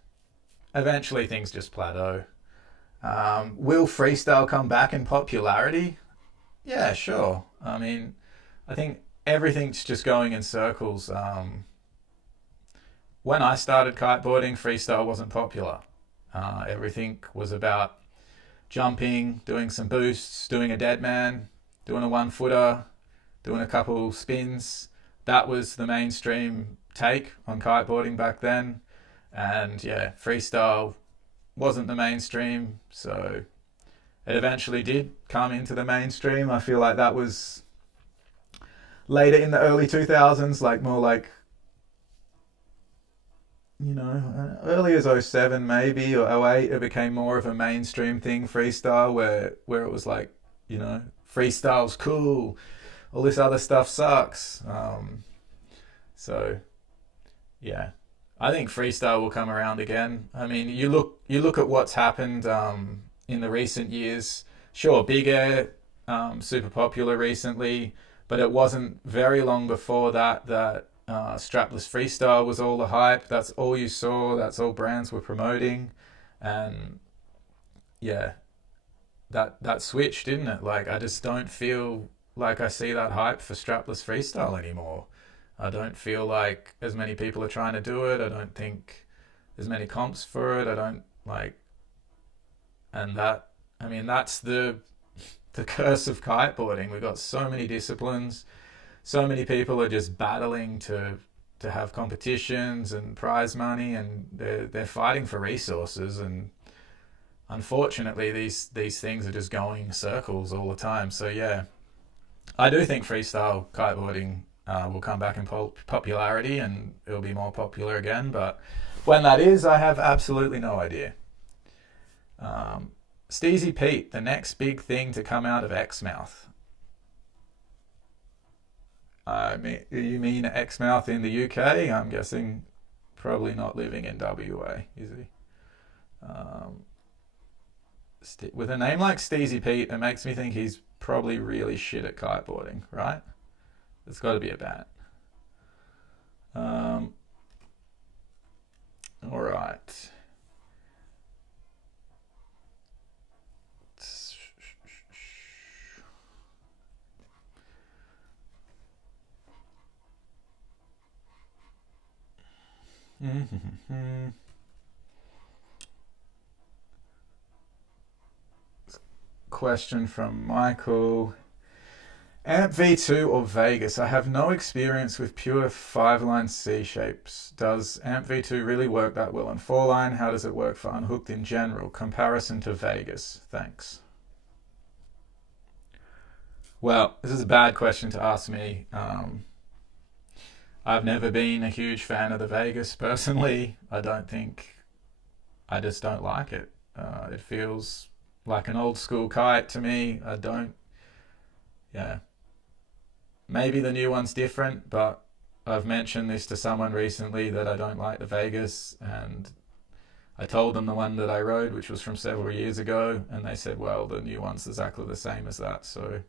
eventually things just plateau. Will freestyle come back in popularity? Yeah, sure. I mean, I think everything's just going in circles. When I started kiteboarding, freestyle wasn't popular. Everything was about jumping, doing some boosts, doing a dead man, doing a 1-footer, doing a couple spins. That was the mainstream take on kiteboarding back then. And yeah, freestyle wasn't the mainstream, so it eventually did come into the mainstream. I feel like that was later in the early 2000s, like more like, early as 07 maybe, or 08, it became more of a mainstream thing, freestyle, where it was like, freestyle's cool, all this other stuff sucks. So yeah, I think freestyle will come around again. I mean, you look at what's happened in the recent years. Sure, big air, super popular recently, but it wasn't very long before that strapless freestyle was all the hype. That's all you saw. That's all brands were promoting, and yeah, that switched, didn't it? Like, I just don't feel like I see that hype for strapless freestyle anymore. I don't feel like as many people are trying to do it. I don't think there's many comps for it. I don't like, and that's the curse of kiteboarding. We've got so many disciplines. So many people are just battling to have competitions and prize money, and they're fighting for resources, and unfortunately these things are just going in circles all the time. So yeah, I do think freestyle kiteboarding will come back in popularity, and it'll be more popular again, but when that is, I have absolutely no idea. Steezy Pete, the next big thing to come out of Exmouth. You mean Exmouth in the UK? I'm guessing probably not living in WA, is he? With a name like Steezy Pete, it makes me think he's probably really shit at kiteboarding, right? There's got to be a bat. All right. Question from Michael. Amp V2 or Vegas? I have no experience with pure 5-line C shapes. Does Amp V2 really work that well on 4-line? How does it work for unhooked in general? Comparison to Vegas. Thanks. Well, this is a bad question to ask me. I've never been a huge fan of the Vegas personally. I just don't like it. It feels like an old school kite to me. Maybe the new one's different, but I've mentioned this to someone recently that I don't like the Vegas, and I told them the one that I rode, which was from several years ago, and they said, well, the new one's exactly the same as that. So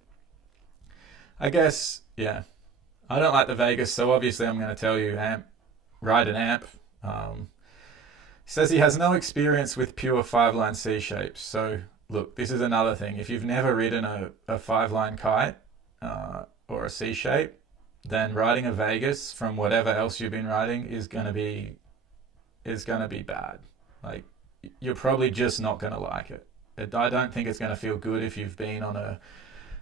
I guess, yeah, I don't like the Vegas, so obviously I'm going to tell you, ride an amp. He says he has no experience with pure 5-line C shapes. So look, this is another thing. If you've never ridden a 5-line kite or a C shape, then riding a Vegas from whatever else you've been riding is going to be bad. Like, you're probably just not going to like it. I don't think it's going to feel good if you've been on an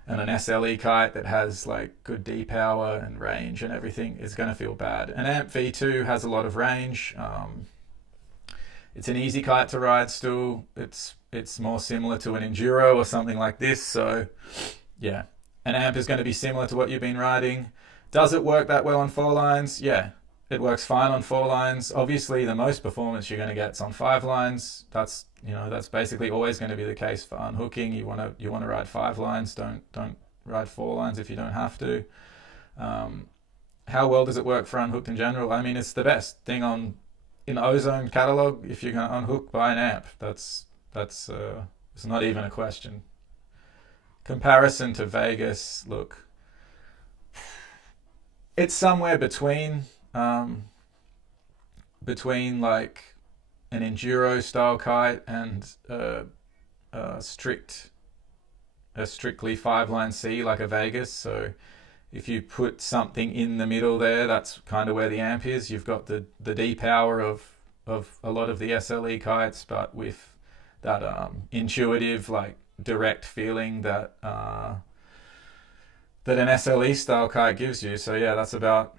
SLE kite that has like good D power and range and everything. It's going to feel bad. An Amp V2 has a lot of range. It's an easy kite to ride still. It's more similar to an Enduro or something like this. So yeah, an amp is going to be similar to what you've been riding. Does it work that well on 4 lines? Yeah, it works fine on 4 lines. Obviously, the most performance you're going to get is on 5 lines. That's basically always going to be the case for unhooking. You want to ride 5 lines. Don't ride 4 lines if you don't have to. How well does it work for unhooked in general? I mean, it's the best thing in Ozone catalog. If you're going to unhook, buy an amp. That's it's not even a question. Comparison to Vegas, look, it's somewhere between like an enduro style kite and a strictly 5-line C like a Vegas. So if you put something in the middle there, that's kind of where the amp is. You've got the D power of a lot of the SLE kites, but with that intuitive, like direct feeling that an SLE style kite gives you. So yeah, that's about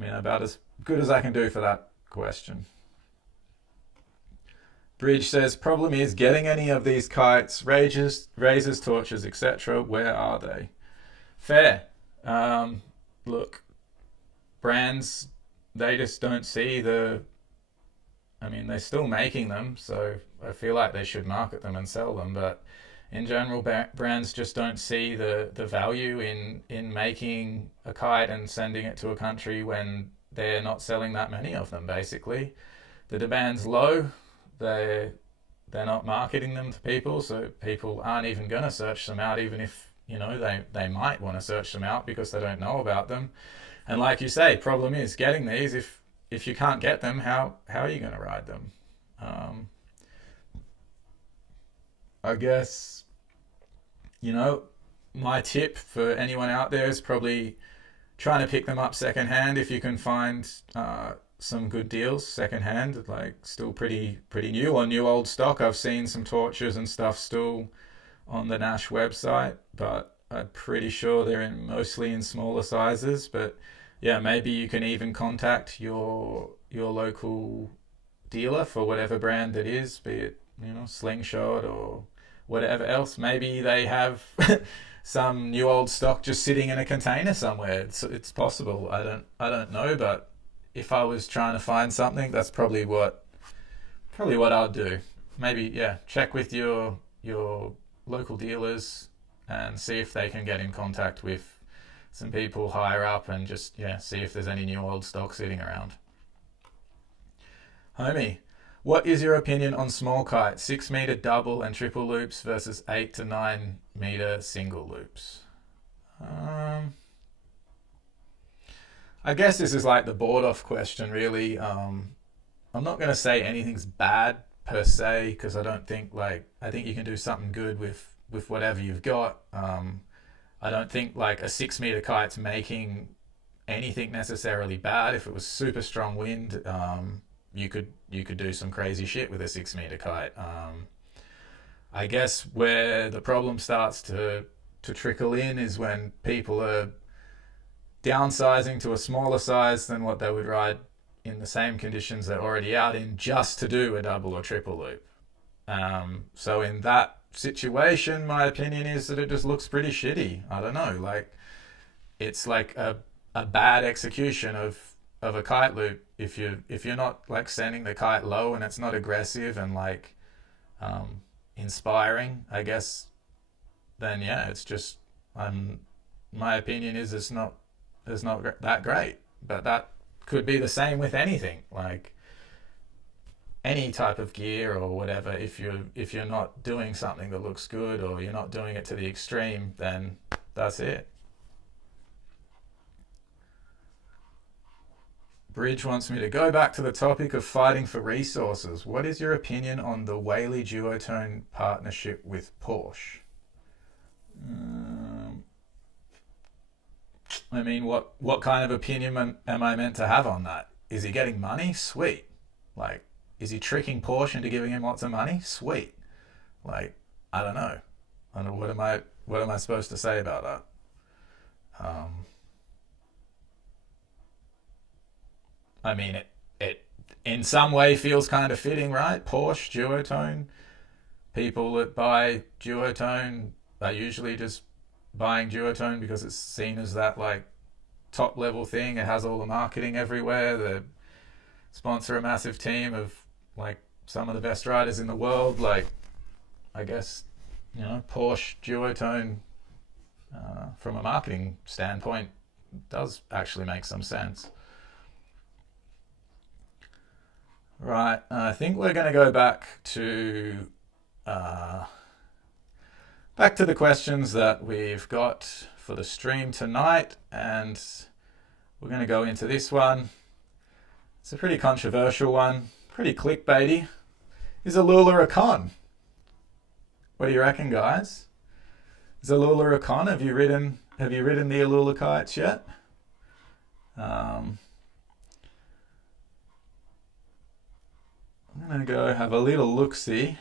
as good as I can do for that question. Bridge says, problem is getting any of these kites, razors, torches, etc. Where are they? Fair. Look, brands, they just don't see they're still making them, so I feel like they should market them and sell them, but in general, brands just don't see the value in making a kite and sending it to a country when they're not selling that many of them, basically. The demand's low, they're not marketing them to people, so people aren't even going to search them out, even if they might want to search them out because they don't know about them. And like you say, problem is getting these. If you can't get them, how are you going to ride them? I guess, my tip for anyone out there is probably trying to pick them up secondhand if you can find some good deals secondhand, like still pretty new or new old stock. I've seen some torches and stuff still on the Naish website, but I'm pretty sure they're mostly in smaller sizes. But yeah, maybe you can even contact your local dealer for whatever brand it is, be it Slingshot or whatever else. Maybe they have some new old stock just sitting in a container somewhere. It's possible. I don't know, but if I was trying to find something, that's probably what I'll do. Maybe check with your local dealers and see if they can get in contact with some people higher up and just see if there's any new old stock sitting around. Homie, what is your opinion on small kites, 6 meter double and triple loops versus 8 to 9 meter single loops? I guess this is like the board-off question, really. I'm not going to say anything's bad per se, because I think you can do something good with whatever you've got. I don't think like a 6 meter kite's making anything necessarily bad. If it was super strong wind, you could do some crazy shit with a 6 meter kite. I guess where the problem starts to to trickle in is when people are downsizing to a smaller size than what they would ride in the same conditions they're already out in, just to do a double or triple loop. So in that situation, my opinion is that it just looks pretty shitty. I don't know, like it's like a bad execution of a kite loop. If you're not like sending the kite low and it's not aggressive and like inspiring, I guess, then yeah, it's just my opinion is it's not that great. But that could be the same with anything, like any type of gear or whatever. If you're not doing something that looks good, or you're not doing it to the extreme, then that's it. Bridge wants me to go back to the topic of fighting for resources. What is your opinion on the Whaley Duotone partnership with Porche? I mean, what kind of opinion am I meant to have on that? Is he getting money? Sweet. Like, is he tricking Porche into giving him lots of money? Sweet. Like, I don't know. What am I supposed to say about that? I mean, it in some way feels kind of fitting, right? Porche, Duotone. People that buy Duotone are usually just buying Duotone because it's seen as that like top level thing. It has all the marketing everywhere. They sponsor a massive team of like some of the best riders in the world. Like, I guess, you know, Porche, Duotone, from a marketing standpoint, does actually make some sense. Right, I think we're going to go back to the questions that we've got for the stream tonight, and we're going to go into this one. It's a pretty controversial one, pretty clickbaity. Is Aluula a con? What do you reckon, guys? Is Aluula a con? Have you ridden the Aluula kites yet? I'm going to go have a little look-see.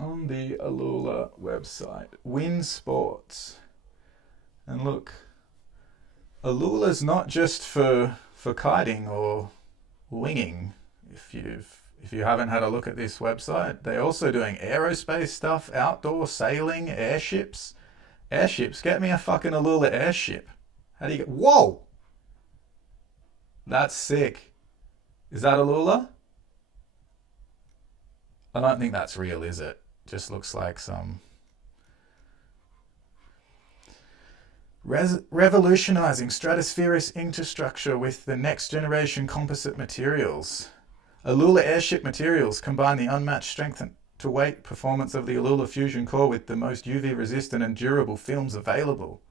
On the Aluula website, Win Sports. And look, Aluula's not just for kiting or winging. If you haven't had a look at this website, they're also doing aerospace stuff, outdoor sailing, airships. Airships, get me a fucking Aluula airship. How do you get... Whoa! That's sick. Is that Aluula? I don't think that's real, is it? Just looks like some... Revolutionizing stratospheric infrastructure with the next generation composite materials. Aluula airship materials combine the unmatched strength to weight performance of the Aluula Fusion core with the most UV resistant and durable films available.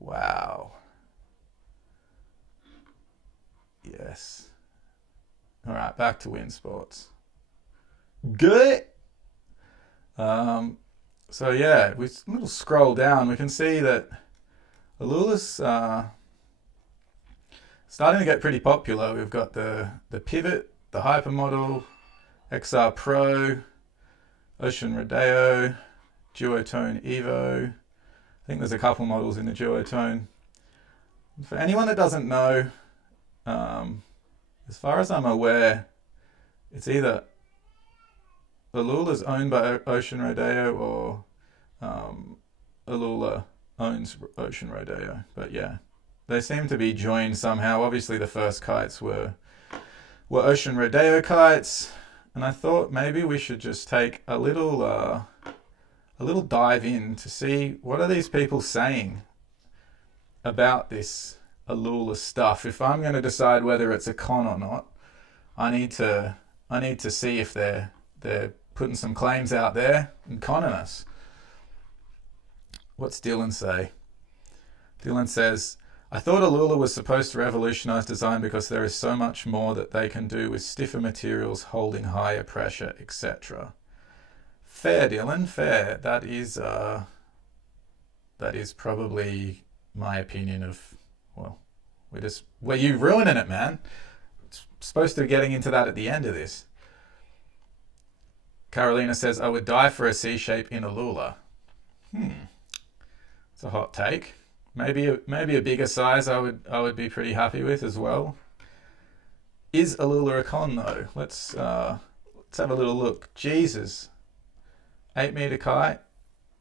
Wow. Yes. All right, back to Win Sports. Good. So yeah, we little scroll down, we can see that Aluula's starting to get pretty popular. We've got the Pivot, the Hypermodel, XR Pro, Ocean Rodeo, Duotone Evo. I think there's a couple models in the Duotone. For anyone that doesn't know, as far as I'm aware, it's either Aluula's owned by Ocean Rodeo or Aluula owns Ocean Rodeo. But yeah, they seem to be joined somehow. Obviously the first kites were Ocean Rodeo kites. And I thought maybe we should just take a little dive in to see what are these people saying about this Aluula stuff. If I'm going to decide whether it's a con or not, I need to see if they're putting some claims out there and conning us. What's Dylan say? Dylan says, I thought Aluula was supposed to revolutionize design because there is so much more that they can do with stiffer materials holding higher pressure, etc. Fair, Dylan, fair. That is probably my opinion of, well, we're you ruining it, man. supposed to be getting into that at the end of this. Carolina says, I would die for a C-shape in Aluula. It's a hot take. Maybe a bigger size I would be pretty happy with as well. Is Aluula a con though? Let's have a little look. Jesus. 8 meter kite.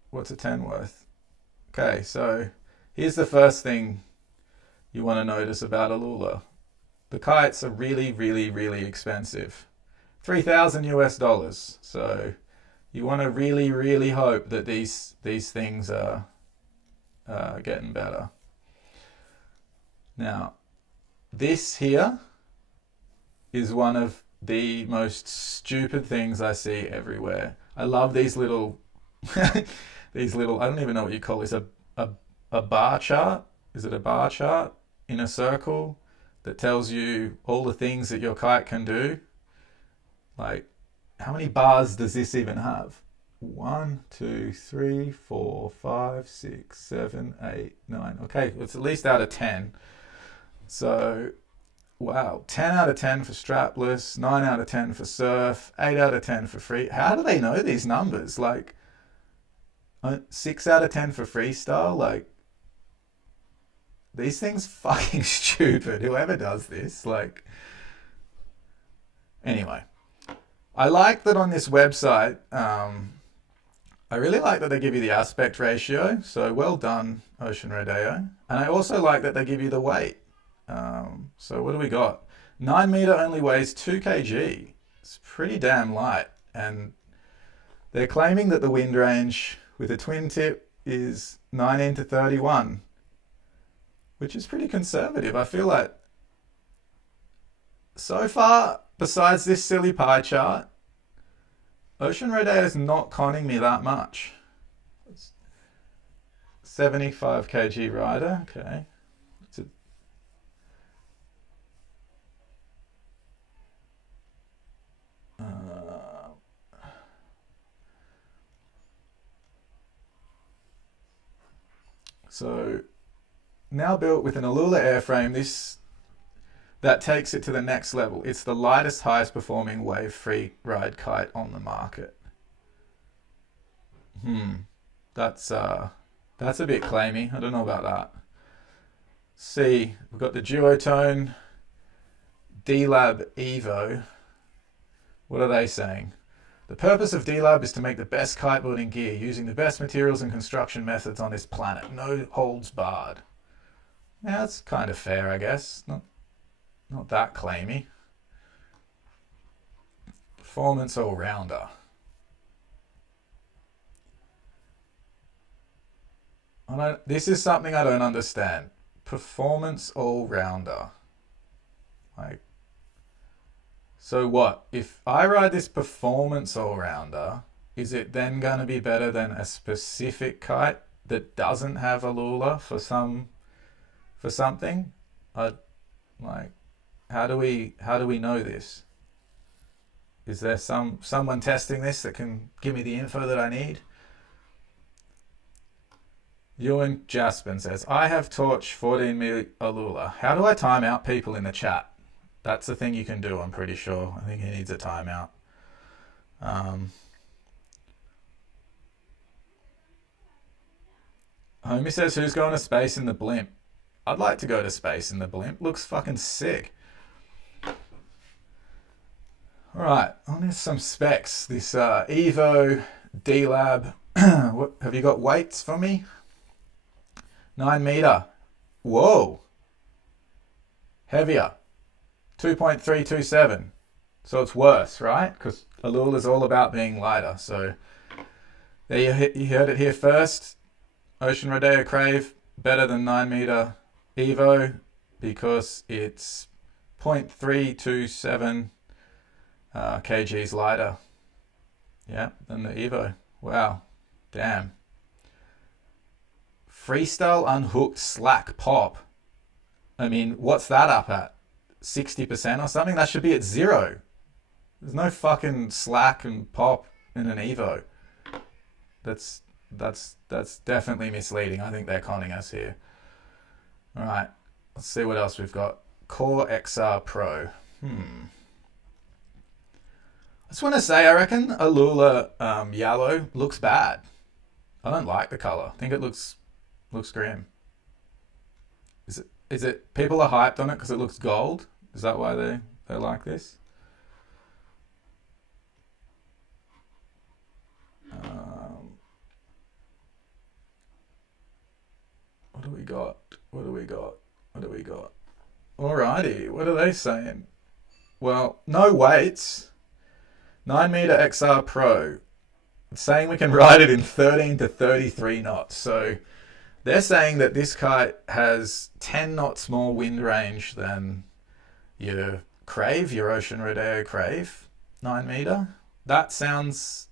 What's a 10 worth? Okay, so here's the first thing you want to notice about Aluula. The kites are really, really, really expensive. $3,000 US. So you want to really, really hope that these things are getting better. Now, this here is one of the most stupid things I see everywhere. I love these little, I don't even know what you call this, a bar chart. Is it a bar chart in a circle that tells you all the things that your kite can do? Like, how many bars does this even have? 1, 2, 3, 4, 5, 6, 7, 8, 9. Okay, it's at least out of 10. So, wow, 10 out of 10 for strapless, 9 out of 10 for surf, 8 out of 10 for free. How do they know these numbers? Like, 6 out of 10 for freestyle? Like, these things fucking stupid. Whoever does this, like... Anyway, I like that on this website, I really like that they give you the aspect ratio. So well done, Ocean Rodeo. And I also like that they give you the weight. So what do we got? 9 meter only weighs 2 kg. It's pretty damn light. And they're claiming that the wind range with a twin tip is 19 to 31, which is pretty conservative. I feel like so far, besides this silly pie chart, Ocean Rodeo is not conning me that much. 75 kg rider, okay. So now built with an Aluula airframe, that takes it to the next level. It's the lightest, highest performing wave-free ride kite on the market. That's a bit claimy. I don't know about that. See, we've got the Duotone D-Lab Evo. What are they saying? The purpose of D-Lab is to make the best kiteboarding gear using the best materials and construction methods on this planet. No holds barred. Yeah, that's kind of fair, I guess. Not that claimy. Performance all-rounder. This is something I don't understand. Performance all-rounder. Like, so what? If I ride this performance all-rounder, is it then going to be better than a specific kite that doesn't have Aluula for something? Like, how do we know this? Is there someone testing this that can give me the info that I need? Ewan Jaspin says, I have Torch 14 mil Aluula. How do I time out people in the chat? That's the thing you can do, I'm pretty sure. I think he needs a timeout. Homie says, who's going to space in the blimp? I'd like to go to space in the blimp. Looks fucking sick. Alright, on to some specs. This Evo D-Lab. What, have you got weights for me? 9 meter. Whoa. Heavier. 2.327. So it's worse, right? Because Aluula is all about being lighter. So there you heard it here first. Ocean Rodeo Crave, better than 9 meter Evo because it's 0.327 kgs lighter. Yeah, than the Evo. Wow. Damn. Freestyle unhooked slack pop. I mean, what's that up at? 60% or something? That should be at 0. There's no fucking slack and pop in an Evo. That's definitely misleading. I think they're conning us here. All right, let's see what else we've got. Core XR Pro. I just want to say, I reckon Aluula yellow looks bad. I don't like the color. I think it looks grim. Is it people are hyped on it because it looks gold? Is that why they like this? What do we got? What do we got? What do we got? Alrighty, what are they saying? Well, no weights. 9 meter XR Pro. It's saying we can ride it in 13 to 33 knots. So they're saying that this kite has 10 knots more wind range than your Crave, your Ocean Rodeo Crave, 9 meter. That sounds,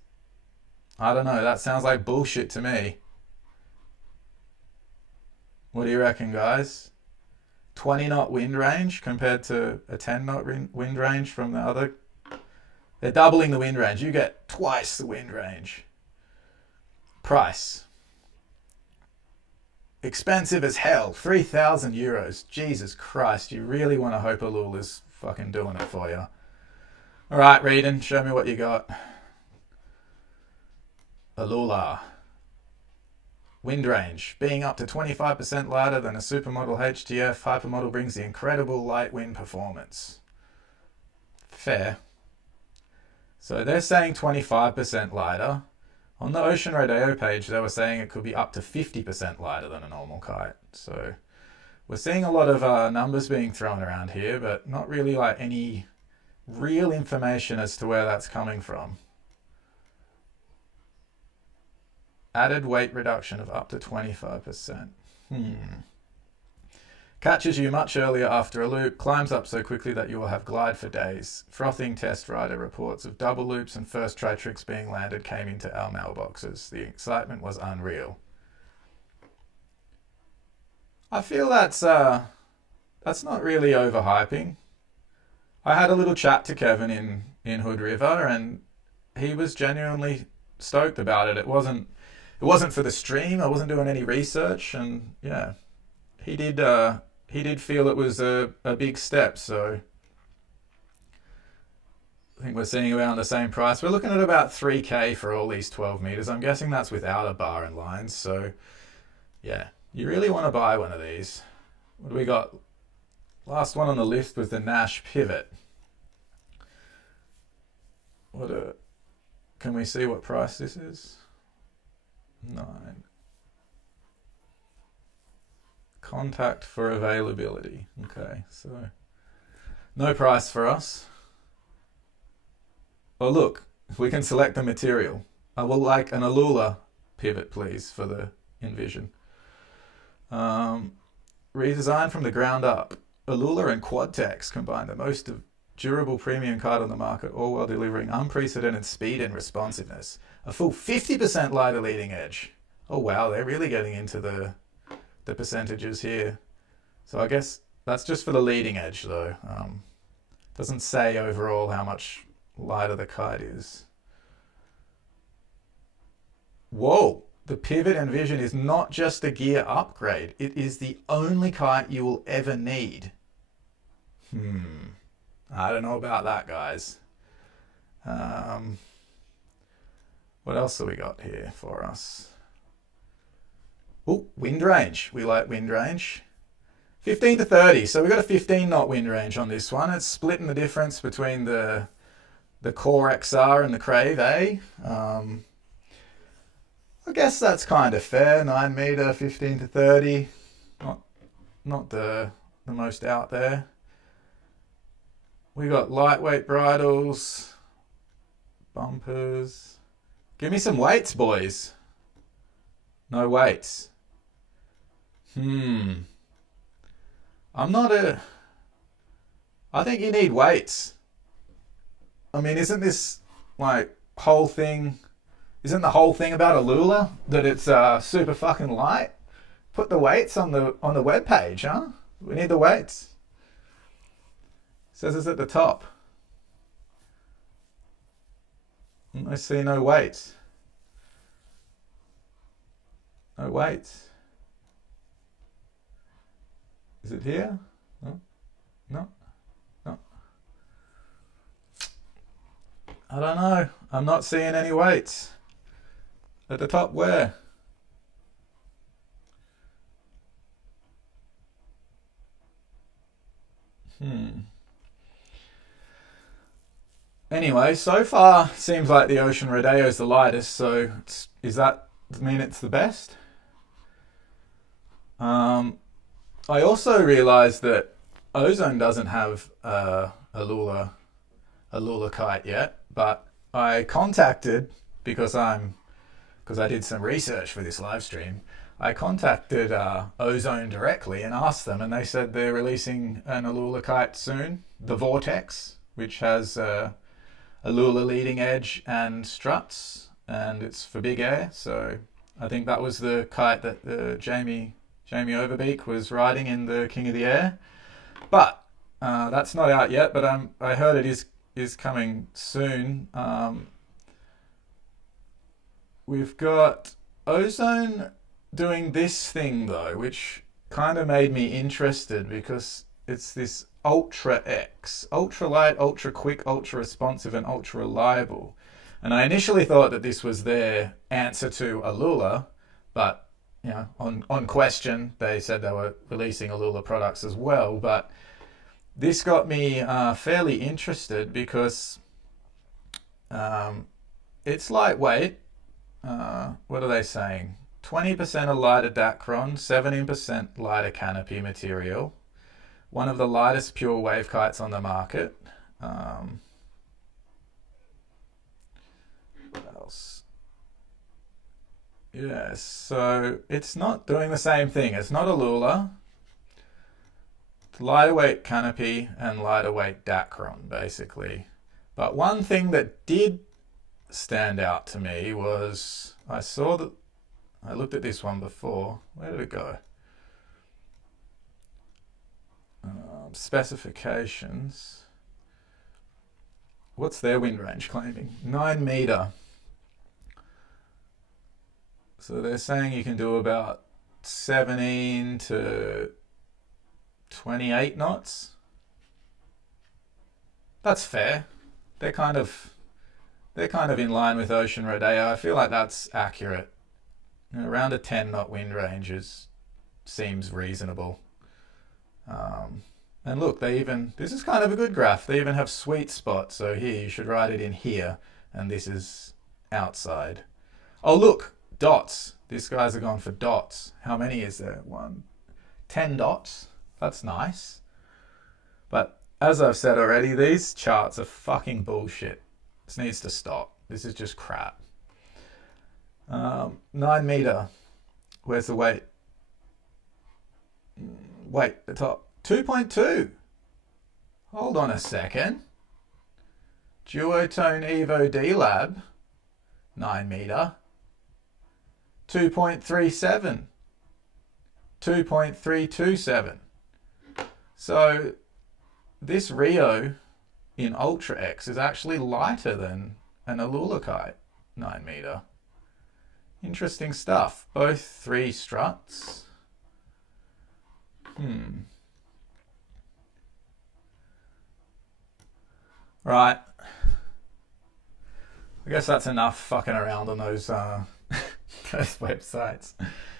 I don't know, that sounds like bullshit to me. What do you reckon, guys? 20 knot wind range compared to a 10 knot wind range from the other. They're doubling the wind range. You get twice the wind range. Price. Expensive as hell. 3,000 euros. Jesus Christ. You really want to hope Aluula's fucking doing it for you. Alright, Reedon, show me what you got. Aluula. Wind range. Being up to 25% lighter than a Supermodel HTF, Hypermodel brings the incredible light wind performance. Fair. So they're saying 25% lighter. On the Ocean Rodeo page, they were saying it could be up to 50% lighter than a normal kite. So we're seeing a lot of numbers being thrown around here, but not really like any real information as to where that's coming from. Added weight reduction of up to 25%. Catches you much earlier after a loop, climbs up so quickly that you will have glide for days. Frothing test rider reports of double loops and first try tricks being landed came into our mailboxes. The excitement was unreal. I feel that's not really overhyping. I had a little chat to Kevin in Hood River, and he was genuinely stoked about it. It wasn't for the stream. I wasn't doing any research, and yeah, he did feel it was a big step. So I think we're seeing around the same price. We're looking at about 3K for all these 12 meters. I'm guessing that's without a bar and lines. So yeah, you really want to buy one of these. What do we got? Last one on the list was the Naish Pivot. Can we see what price this is? 9. Contact for availability. Okay, so no price for us. Oh look, we can select the material. I will like an Aluula pivot, please, for the Envision. Redesigned from the ground up. Aluula and Quadtex combine the most durable premium kite on the market, all while delivering unprecedented speed and responsiveness. A full 50% lighter leading edge. Oh wow, they're really getting into the percentages here. So I guess that's just for the leading edge though. Doesn't say overall how much lighter the kite is. Whoa, the Pivot Envision is not just a gear upgrade. It is the only kite you will ever need. I don't know about that, guys. What else have we got here for us? Oh, wind range. We like wind range. 15 to 30. So we've got a 15 knot wind range on this one. It's splitting the difference between the Core XR and the Crave A. I guess that's kind of fair. 9 meter, 15 to 30. Not the most out there. We got lightweight bridles, bumpers. Give me some weights, boys. No weights. I think you need weights. I mean, isn't this like whole thing? Isn't the whole thing about Aluula that it's super fucking light? Put the weights on the web page, huh? We need the weights. It says it's at the top. I see no weights. No weights. Is it here? No. No. No. I don't know. I'm not seeing any weights. At the top where? Anyway, so far seems like the Ocean Rodeo is the lightest, so does that mean it's the best? I also realised that Ozone doesn't have a Aluula kite yet, but I contacted, because I did some research for this live stream, I contacted Ozone directly and asked them, and they said they're releasing an Aluula kite soon, the Vortex, which has Aluula leading edge and struts, and it's for big air. So I think that was the kite that Jamie Overbeek was riding in the King of the Air. But that's not out yet, but I heard it is coming soon. We've got Ozone doing this thing though, which kind of made me interested, because it's this Ultra X, ultra light, ultra quick, ultra responsive, and ultra reliable. And I initially thought that this was their answer to Aluula, but you know, on question, they said they were releasing Aluula products as well. But this got me fairly interested, because it's lightweight. What are they saying? 20% of lighter Dacron, 17% lighter canopy material. One of the lightest pure wave kites on the market. What else? Yeah, so it's not doing the same thing. It's not Aluula. It's lighter weight canopy and lighter weight Dacron, basically. But one thing that did stand out to me was, I looked at this one before. Where did it go? Specifications. What's their wind range claiming? 9 meter. So they're saying you can do about 17 to 28 knots. That's fair. They're kind of in line with Ocean Rodeo. I feel like that's accurate. You know, around a 10 knot wind range seems reasonable. And look, this is kind of a good graph. They even have sweet spots. So here, you should ride it in here, and this is outside. Oh, look, dots. These guys are going for dots. How many is there? 10 dots. That's nice. But as I've said already, these charts are fucking bullshit. This needs to stop. This is just crap. 9 meter. Where's the weight? Weight, the top. 2.2. Hold on a second. Duotone Evo D Lab. 9 meter. 2.37. 2.327. So this Rio in Ultra X is actually lighter than an Aluula kite, 9 meter. Interesting stuff. Both 3 struts. Right. I guess that's enough fucking around on those those websites.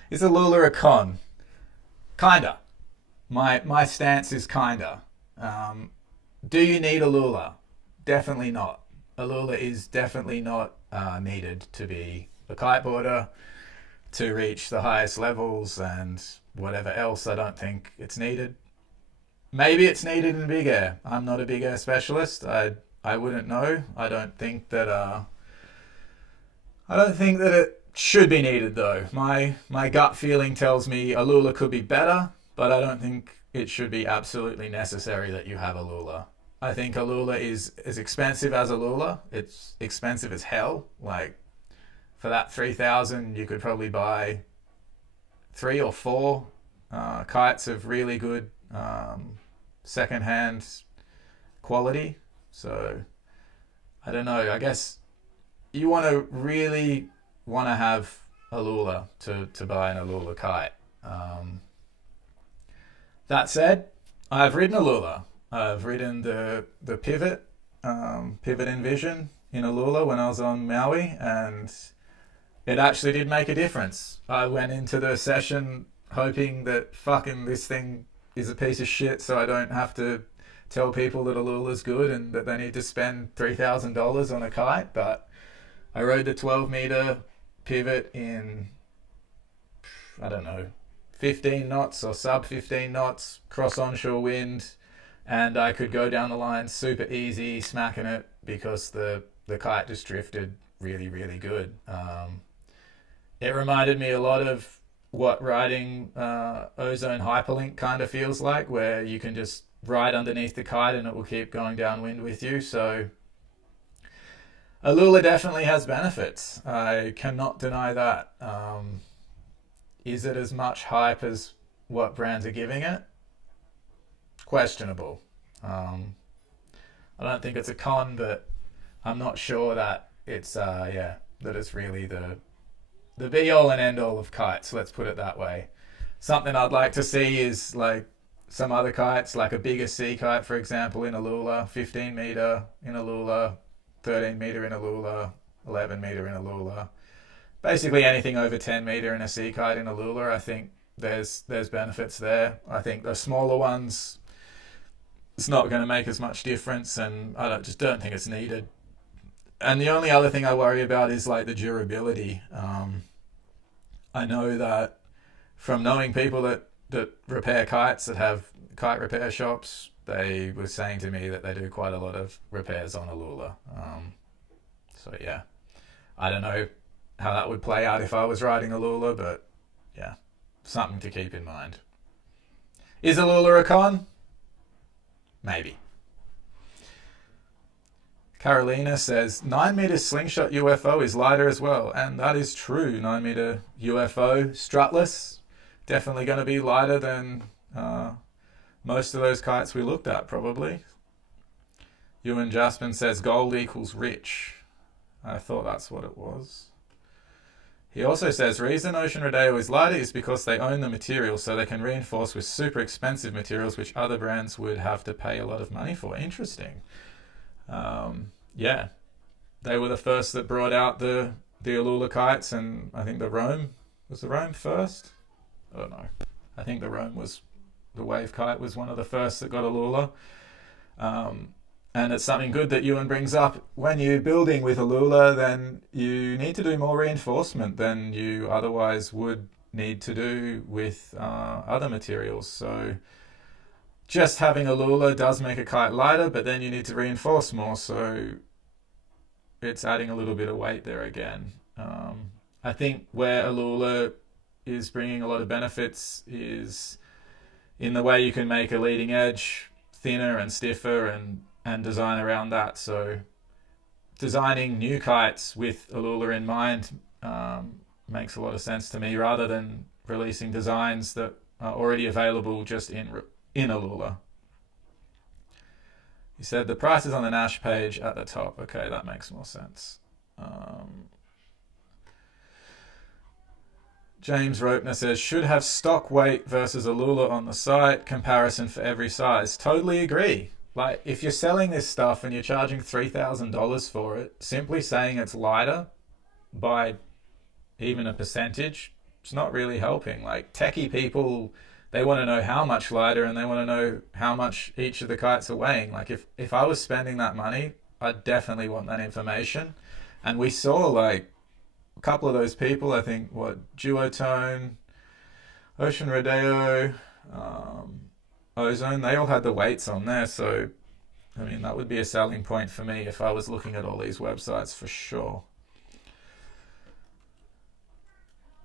Is Aluula a con? Kinda. My stance is kinda. Do you need Aluula? Definitely not. Aluula is definitely not needed to be a kiteboarder, to reach the highest levels and whatever else. I don't think it's needed. Maybe it's needed in big air. I'm not a big air specialist. I wouldn't know. I don't think that it should be needed though. My gut feeling tells me Aluula could be better, but I don't think it should be absolutely necessary that you have Aluula. I think Aluula is as expensive as Aluula. It's expensive as hell. Like, for that 3,000, you could probably buy 3 or 4 kites of really good second-hand quality. So I don't know. I guess you really want to have Aluula to buy an Aluula kite. That said, I've ridden Aluula. I've ridden the Pivot Envision in Aluula when I was on Maui, and it actually did make a difference. I went into the session hoping that fucking this thing is a piece of shit, so I don't have to tell people that Aluula's good and that they need to spend $3,000 on a kite. But I rode the 12-meter pivot in, I don't know, 15 knots or sub 15 knots, cross onshore wind, and I could go down the line super easy, smacking it, because the kite just drifted really, really good. It reminded me a lot of what riding Ozone Hyperlink kind of feels like, where you can just ride underneath the kite and it will keep going downwind with you. So Aluula definitely has benefits. I cannot deny that. Is it as much hype as what brands are giving it? Questionable. I don't think it's a con, but I'm not sure that it's that it's really the be all and end all of kites, let's put it that way. Something I'd like to see is like some other kites, like a bigger sea kite, for example, in Aluula, 15 meter in Aluula, 13 meter in Aluula, 11 meter in Aluula. Basically anything over 10 meter in a sea kite in Aluula, I think there's benefits there. I think the smaller ones, it's not going to make as much difference, and I just don't think it's needed. And the only other thing I worry about is like the durability. I know that from knowing people that repair kites, that have kite repair shops, they were saying to me that they do quite a lot of repairs on Aluula. So yeah, I don't know how that would play out if I was riding Aluula, but yeah, something to keep in mind. Is Aluula a con? Maybe. Carolina says 9-meter slingshot UFO is lighter as well, and that is true. 9-meter UFO strutless, definitely going to be lighter than most of those kites we looked at, probably. Ewan Jasper says gold equals rich. I thought that's what it was. He also says reason Ocean Rodeo is lighter is because they own the material, so they can reinforce with super expensive materials which other brands would have to pay a lot of money for. Interesting. Yeah, they were the first that brought out the Aluula kites, and I think the Rome, was the Rome first? I don't know. I think the Rome was, the wave kite was one of the first that got Aluula. And it's something good that Ewan brings up. When you're building with Aluula, then you need to do more reinforcement than you otherwise would need to do with other materials. So just having Aluula does make a kite lighter, but then you need to reinforce more, so it's adding a little bit of weight there again. I think where Aluula is bringing a lot of benefits is in the way you can make a leading edge thinner and stiffer and design around that. So designing new kites with Aluula in mind makes a lot of sense to me, rather than releasing designs that are already available just in Aluula. He said the price is on the Naish page at the top. Okay, that makes more sense. James Ropener says, should have stock weight versus Aluula on the site, comparison for every size. Totally agree. Like, if you're selling this stuff and you're charging $3,000 for it, simply saying it's lighter by even a percentage, it's not really helping. Like, techie people, they want to know how much lighter, and they want to know how much each of the kites are weighing. Like, if I was spending that money, I'd definitely want that information. And we saw, like, a couple of those people, I think, Duotone, Ocean Rodeo, Ozone, they all had the weights on there. So, I mean, that would be a selling point for me if I was looking at all these websites, for sure.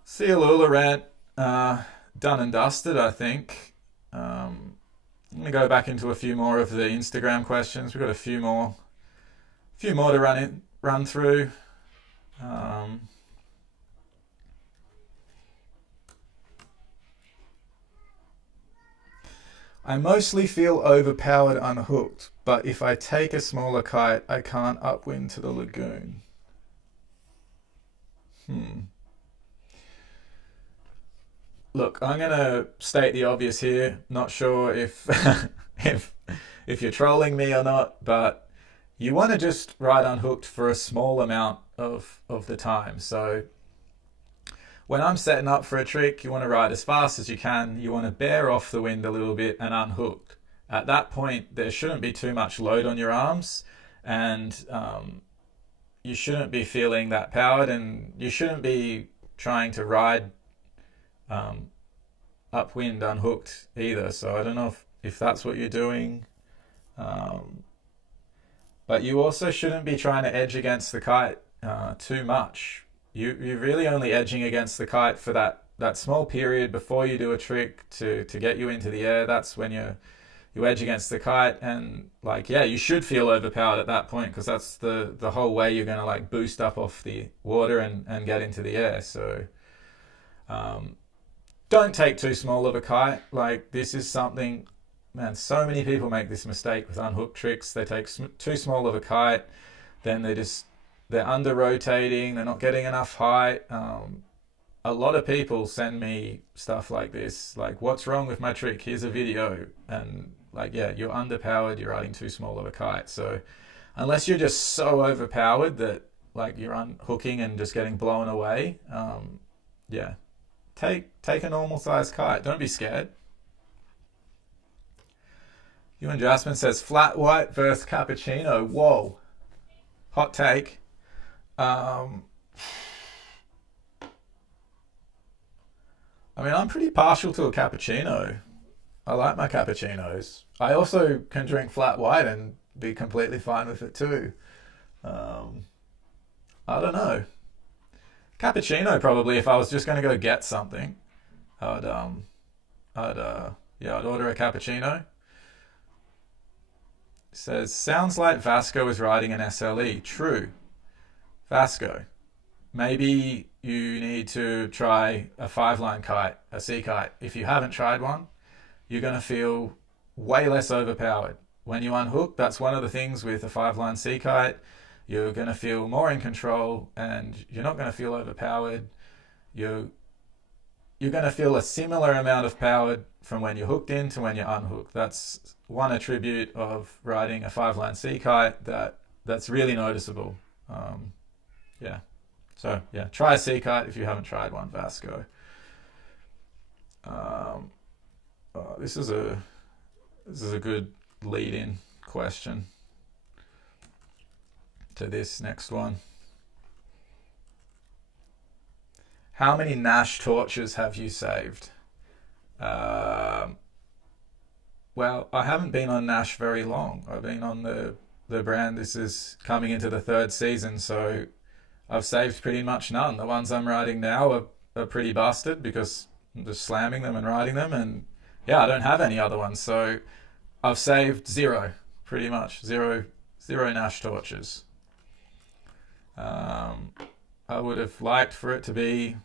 See Aluula rant, done and dusted, I think. I'm going to go back into a few more of the Instagram questions. We've got a few more to run through. I mostly feel overpowered unhooked, but if I take a smaller kite, I can't upwind to the lagoon. Look, I'm going to state the obvious here. Not sure if if you're trolling me or not, but you want to just ride unhooked for a small amount of the time. So when I'm setting up for a trick, you want to ride as fast as you can. You want to bear off the wind a little bit and unhook. At that point, there shouldn't be too much load on your arms, and you shouldn't be feeling that powered, and you shouldn't be trying to ride upwind unhooked either. So I don't know if that's what you're doing. But you also shouldn't be trying to edge against the kite too much. You're really only edging against the kite for that small period before you do a trick to get you into the air. That's when you edge against the kite, and like, yeah, you should feel overpowered at that point, because that's the whole way you're going to like boost up off the water and get into the air. So don't take too small of a kite. Like, this is something, man, so many people make this mistake with unhooked tricks. They take too small of a kite, then they're under rotating, they're not getting enough height. A lot of people send me stuff like this, like, what's wrong with my trick? Here's a video. And like, yeah, you're underpowered, you're riding too small of a kite. So unless you're just so overpowered that like you're unhooking and just getting blown away, yeah, take a normal sized kite. Don't be scared. Ewan Jasmine says flat white versus cappuccino. Whoa, hot take. I mean, I'm pretty partial to a cappuccino. I like my cappuccinos. I also can drink flat white and be completely fine with it too. I don't know. Cappuccino probably, if I was just going to go get something, I'd order a cappuccino. It says, sounds like Vasco is riding an SLE. True. Vasco. Maybe you need to try a 5-line kite, a sea kite. If you haven't tried one, you're going to feel way less overpowered. When you unhook, that's one of the things with a 5-line sea kite. You're going to feel more in control, and you're not going to feel overpowered. You're going to feel a similar amount of power from when you're hooked in to when you're unhooked. That's one attribute of riding a 5-line sea kite that's really noticeable. Yeah. So yeah, try a sea kite if you haven't tried one, Vasco. This is a good lead-in question to this next one. How many Naish Torches have you saved? Well, I haven't been on Naish very long. I've been on the brand. This is coming into the 3rd season, so I've saved pretty much none. The ones I'm riding now are pretty busted because I'm just slamming them and riding them, and yeah, I don't have any other ones. So I've saved 0, pretty much. Zero Naish Torches. I would have liked for it to be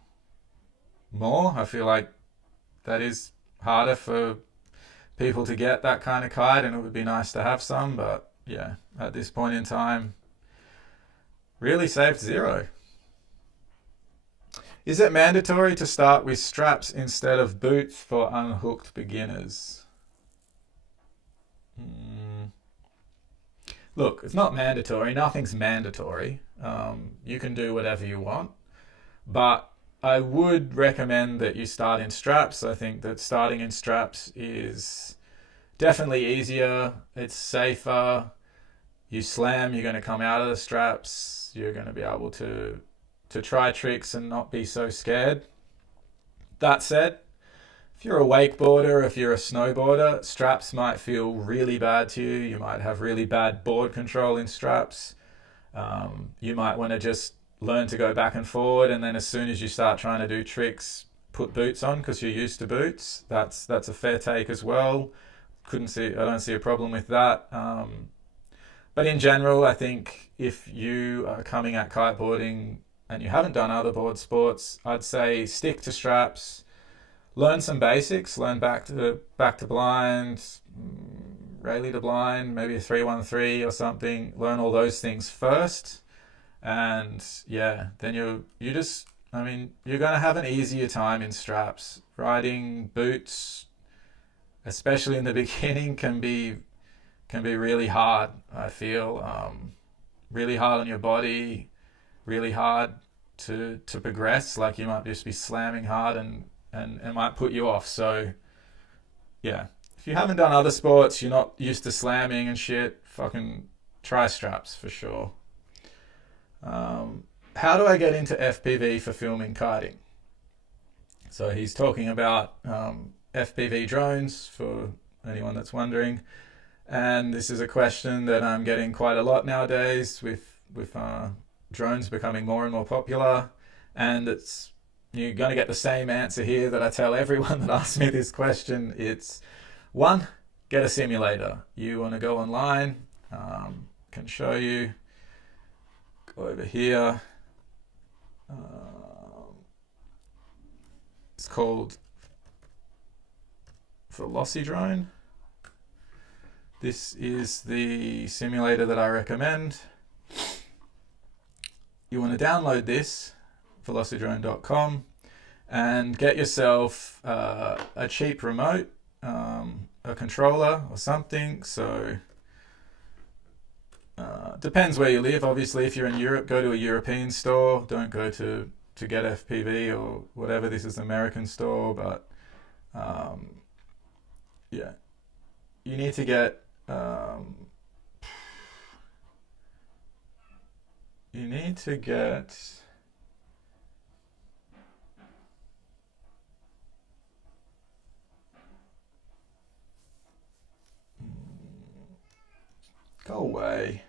more. I feel like that is harder for people to get that kind of kite, and it would be nice to have some, but yeah, at this point in time, really saved 0. Is it mandatory to start with straps instead of boots for unhooked beginners? Look, it's not mandatory. Nothing's mandatory. You can do whatever you want, but I would recommend that you start in straps. I think that starting in straps is definitely easier. It's safer. You slam, you're going to come out of the straps. You're going to be able to try tricks and not be so scared. That said, if you're a wakeboarder, if you're a snowboarder, straps might feel really bad to you. You might have really bad board control in straps. You might want to just learn to go back and forward, and then as soon as you start trying to do tricks, put boots on because you're used to boots. That's a fair take as well. I don't see a problem with that. But in general, I think if you are coming at kiteboarding and you haven't done other board sports, I'd say stick to straps. Learn some basics. Learn back to blind, rayleigh to blind, maybe a 3-1-3 or something. Learn all those things first, and yeah, then you're going to have an easier time in straps. Riding boots, especially in the beginning, can be can be really hard, I feel. Really hard on your body, really hard to progress. Like you might just be slamming hard and it might put you off. So yeah, if you haven't done other sports, you're not used to slamming and shit, fucking try straps for sure. How do I get into FPV for filming kiting? So he's talking about FPV drones, for anyone that's wondering. And this is a question that I'm getting quite a lot nowadays with drones becoming more and more popular. And you're going to get the same answer here that I tell everyone that asks me this question. It's one, get a simulator. You want to go online, can show you. Go over here. It's called Velocirone. This is the simulator that I recommend. You want to download this, velocirone.com, and get yourself a cheap remote, a controller or something. So depends where you live. Obviously, if you're in Europe, go to a European store. Don't go to get FPV or whatever. This is an American store, but yeah, you need to get go away.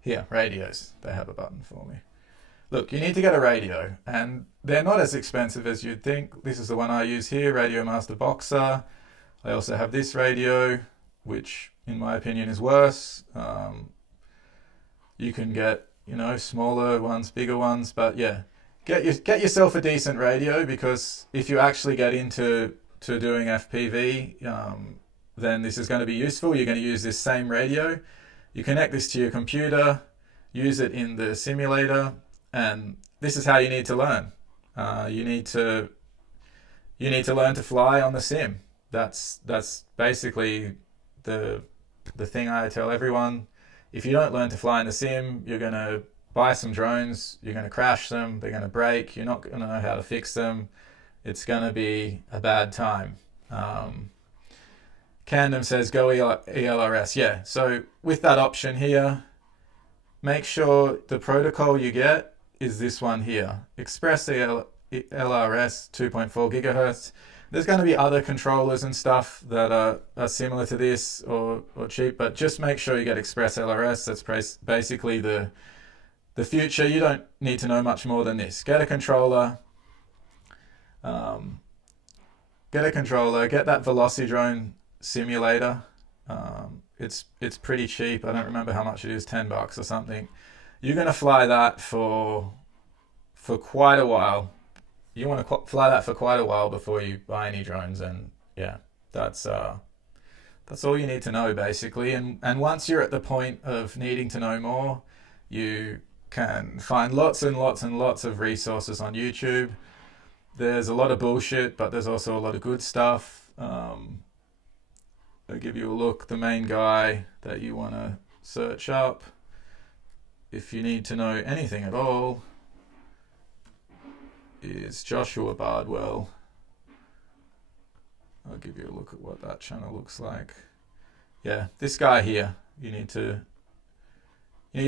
Here, radios. They have a button for me. Look, you need to get a radio, and they're not as expensive as you'd think. This is the one I use here, Radio Master Boxer. I also have this radio, which in my opinion is worse. You can get, smaller ones, bigger ones, but yeah, get yourself a decent radio, because if you actually get into doing FPV, then this is going to be useful. You're going to use this same radio. You connect this to your computer, use it in the simulator, and this is how you need to learn. You need to learn to fly on the sim. That's basically the thing I tell everyone. If you don't learn to fly in the sim, you're going to buy some drones, you're going to crash them, they're going to break, you're not going to know how to fix them. It's going to be a bad time. Candom says go ELRS. Yeah, so with that option here, make sure the protocol you get is this one here, Express LRS 2.4 gigahertz. There's going to be other controllers and stuff that are similar to this or cheap, but just make sure you get Express LRS. That's basically the future. You don't need to know much more than this. Get a controller. Get that Velocirone simulator. It's pretty cheap. I don't remember how much it is, $10 or something. You're going to fly that for quite a while. You want to fly that for quite a while before you buy any drones, and yeah, that's all you need to know basically. And once you're at the point of needing to know more, you can find lots and lots and lots of resources on YouTube. There's a lot of bullshit, but there's also a lot of good stuff. I'll give you a look. The main guy that you want to search up, if you need to know anything at all, is Joshua Bardwell. I'll give you a look at what that channel looks like. Yeah, this guy here. You need to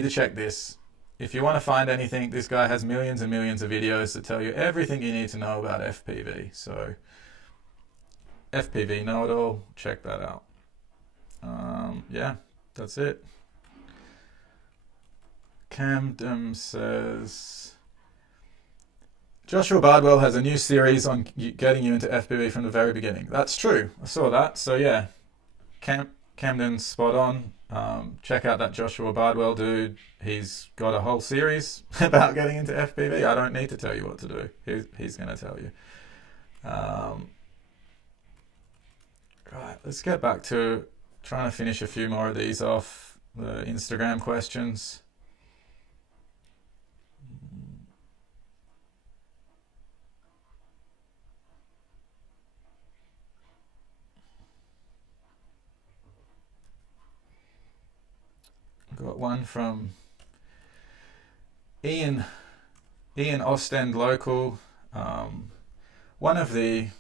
check this. If you want to find anything, this guy has millions and millions of videos that tell you everything you need to know about FPV. So FPV know-it-all, check that out. Yeah, that's it. Camden says Joshua Bardwell has a new series on getting you into FPV from the very beginning. That's true. I saw that. So yeah, Camden's spot on. Check out that Joshua Bardwell dude. He's got a whole series about getting into FPV. I don't need to tell you what to do. He's going to tell you. Right, let's get back to trying to finish a few more of these off, the Instagram questions. Got one from Ian Ostend local, one of the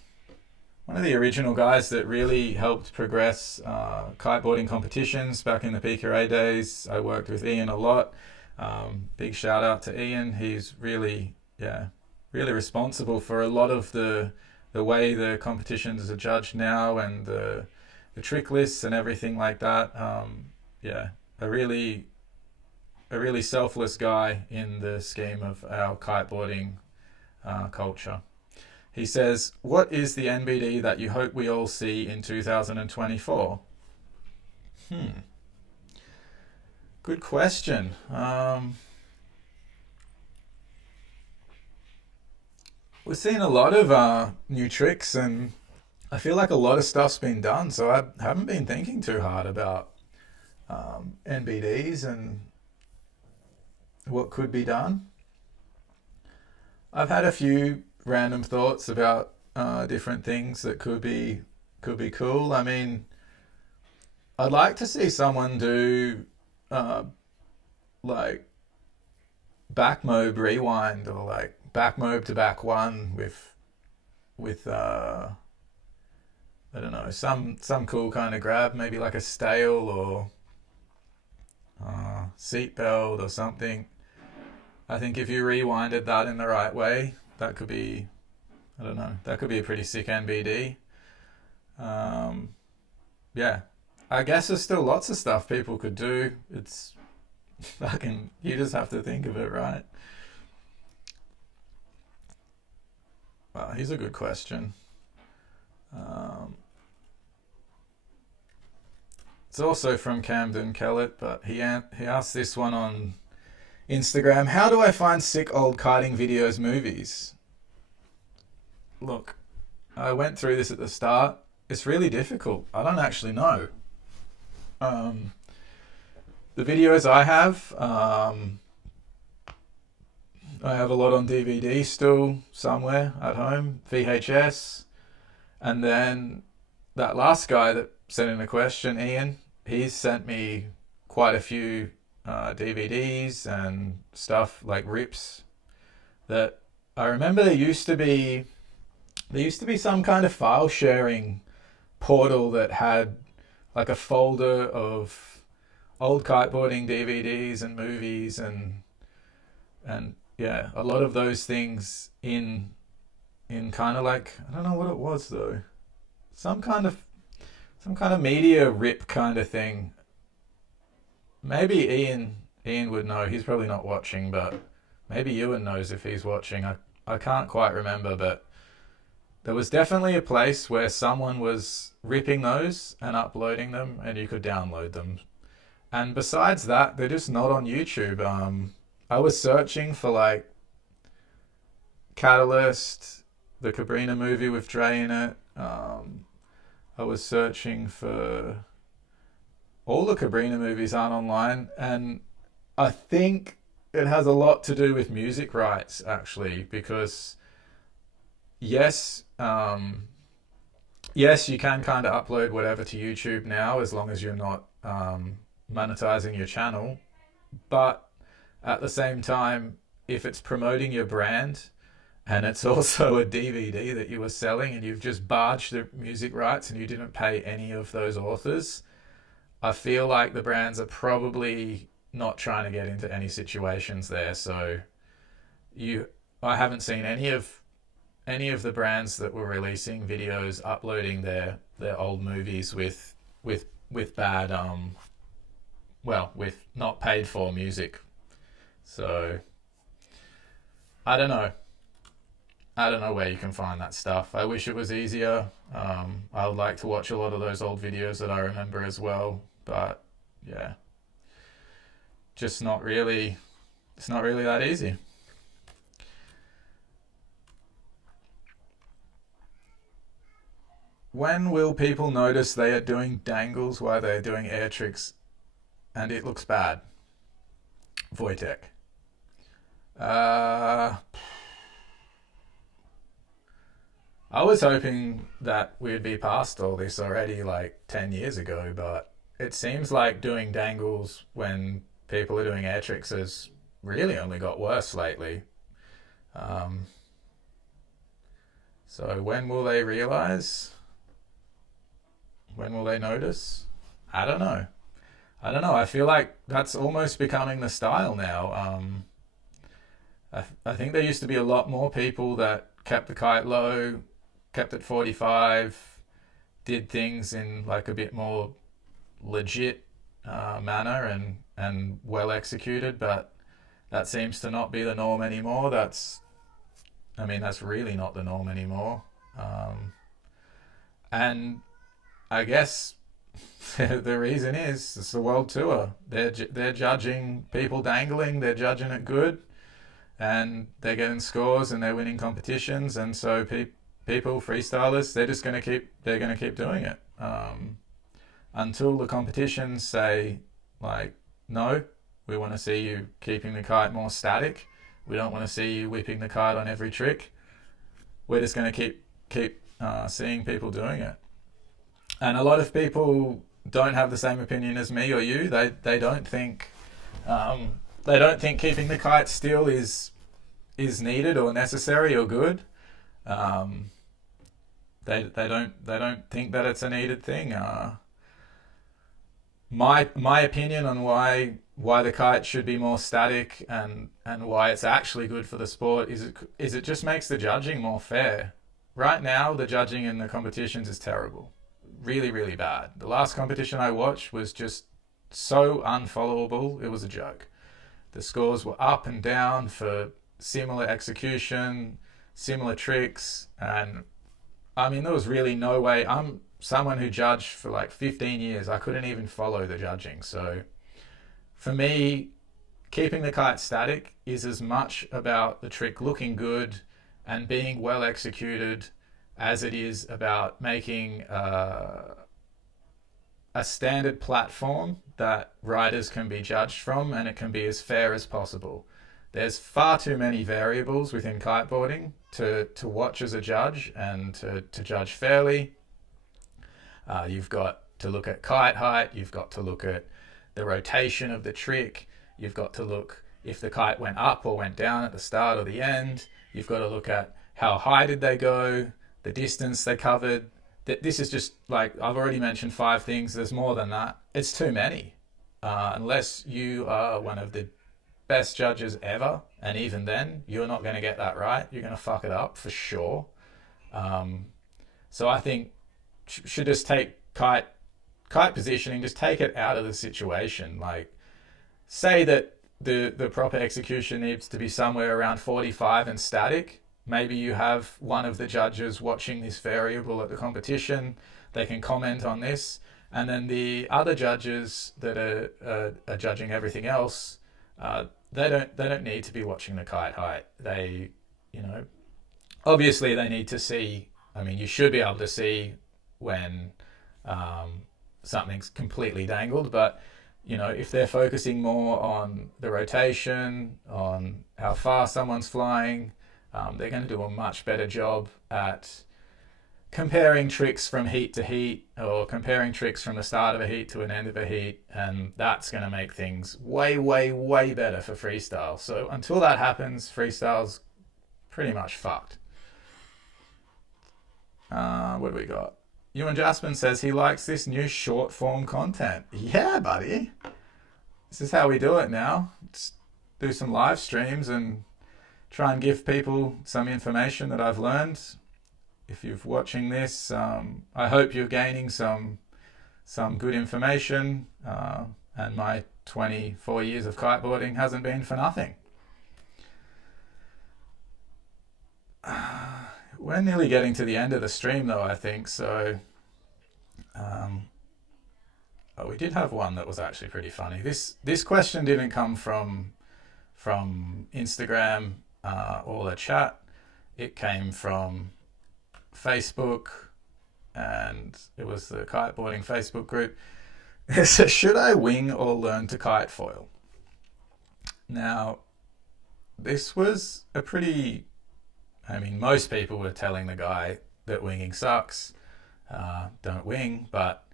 original guys that really helped progress kiteboarding competitions back in the PKA days. I worked with Ian a lot. Big shout out to Ian. He's really responsible for a lot of the way the competitions are judged now, and the trick lists and everything like that. A really selfless guy in the scheme of our kiteboarding culture. He says, what is the NBD that you hope we all see in 2024? Good question. We're seeing a lot of new tricks, and I feel like a lot of stuff's been done, so I haven't been thinking too hard about NBDs and what could be done. I've had a few random thoughts about different things that could be cool. I mean, I'd like to see someone do like back mob rewind, or like back mob to back one with I don't know, some cool kind of grab, maybe like a stale or seat belt or something. I think if you rewinded that in the right way, that could be, I don't know, that could be a pretty sick NBD. Yeah, I guess there's still lots of stuff people could do. It's fucking, you just have to think of it, right? Well, here's a good question. It's also from Camden Kellett, but he asked this one on Instagram. How do I find sick old kiting videos, movies? Look, I went through this at the start. It's really difficult. I don't actually know. The videos I have a lot on DVD still somewhere at home, VHS. And then that last guy that sent in a question, Ian, he's sent me quite a few DVDs and stuff, like rips, that I remember there used to be some kind of file sharing portal that had like a folder of old kiteboarding DVDs and movies and yeah, a lot of those things in kind of like, I don't know what it was though, some kind of media rip kind of thing. Maybe Ian would know. He's probably not watching, but maybe Ewan knows if he's watching. I can't quite remember, but there was definitely a place where someone was ripping those and uploading them, and you could download them. And besides that, they're just not on YouTube. I was searching for like Catalyst, the Cabrina movie with Dre in it. I was searching for, all the Cabrina movies aren't online, and I think it has a lot to do with music rights, actually, because yes, you can kind of upload whatever to YouTube now as long as you're not monetizing your channel, but at the same time, if it's promoting your brand and it's also a DVD that you were selling and you've just barged the music rights and you didn't pay any of those authors, I feel like the brands are probably not trying to get into any situations there. So I haven't seen any of the brands that were releasing videos uploading their old movies with bad with not paid for music. So I don't know where you can find that stuff. I wish it was easier. I would like to watch a lot of those old videos that I remember as well, but yeah, it's not really that easy. When will people notice they are doing dangles while they're doing air tricks and it looks bad? Wojtek. I was hoping that we'd be past all this already like 10 years ago, but it seems like doing dangles when people are doing air tricks has really only got worse lately. So when will they realize? When will they notice? I don't know. I feel like that's almost becoming the style now. I think there used to be a lot more people that kept the kite low, kept it 45, did things in like a bit more legit manner and well executed, but that seems to not be the norm anymore. That's really not the norm anymore. And I guess the reason is it's the world tour. They're judging people dangling. They're judging it good, and they're getting scores and they're winning competitions. And so people, freestylers, they're gonna keep doing it until the competitions say like, no, we want to see you keeping the kite more static. We don't want to see you whipping the kite on every trick. We're just going to keep seeing people doing it. And a lot of people don't have the same opinion as me or you. They don't think keeping the kite still is needed or necessary or good. They don't think that it's a needed thing. My opinion on why the kite should be more static and why it's actually good for the sport is it just makes the judging more fair. Right now, the judging in the competitions is terrible. Really, really bad. The last competition I watched was just so unfollowable, it was a joke. The scores were up and down for similar execution, similar tricks, and I mean, there was really no way. I'm someone who judged for like 15 years. I couldn't even follow the judging. So for me, keeping the kite static is as much about the trick looking good and being well executed as it is about making a standard platform that riders can be judged from, and it can be as fair as possible. There's far too many variables within kiteboarding to watch as a judge and to judge fairly. You've got to look at kite height, you've got to look at the rotation of the trick, you've got to look if the kite went up or went down at the start or the end, you've got to look at how high did they go, the distance they covered. This is just like, I've already mentioned 5 things, there's more than that. It's too many. Unless you are one of the best judges ever, and even then, you're not going to get that right. You're going to fuck it up for sure. So I think should just take kite positioning, just take it out of the situation. Like, say that the proper execution needs to be somewhere around 45 and static. Maybe you have one of the judges watching this variable at the competition. They can comment on this, and then the other judges that are judging everything else, they don't need to be watching the kite height. They, obviously they need to see. I mean, you should be able to see when something's completely dangled, but if they're focusing more on the rotation, on how far someone's flying, they're going to do a much better job at comparing tricks from heat to heat, or comparing tricks from the start of a heat to an end of a heat, and that's going to make things way, way, way better for freestyle. So until that happens, freestyle's pretty much fucked. What do we got? Ewan Jaspin says he likes this new short form content. Yeah, buddy. This is how we do it now. Just do some live streams and try and give people some information that I've learned. If you're watching this, I hope you're gaining some good information, and my 24 years of kiteboarding hasn't been for nothing. We're nearly getting to the end of the stream though, I think, so we did have one that was actually pretty funny. This question didn't come from Instagram or the chat. It came from Facebook, and it was the kiteboarding Facebook group. It says, should I wing or learn to kitefoil? Now, this was a pretty, most people were telling the guy that winging sucks, don't wing, but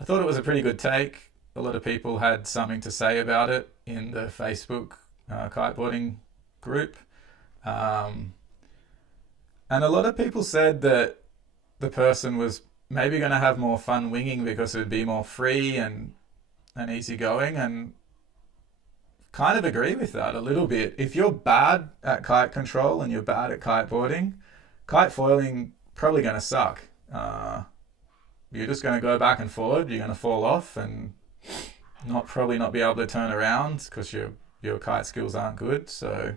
I thought it was a pretty good take. a lot of people had something to say about it in the Facebook kiteboarding group. And a lot of people said that the person was maybe going to have more fun winging because it would be more free and easygoing, and kind of agree with that a little bit. If you're bad at kite control and you're bad at kiteboarding, kite foiling probably going to suck. You're just going to go back and forward. You're going to fall off and probably not be able to turn around because your kite skills aren't good. So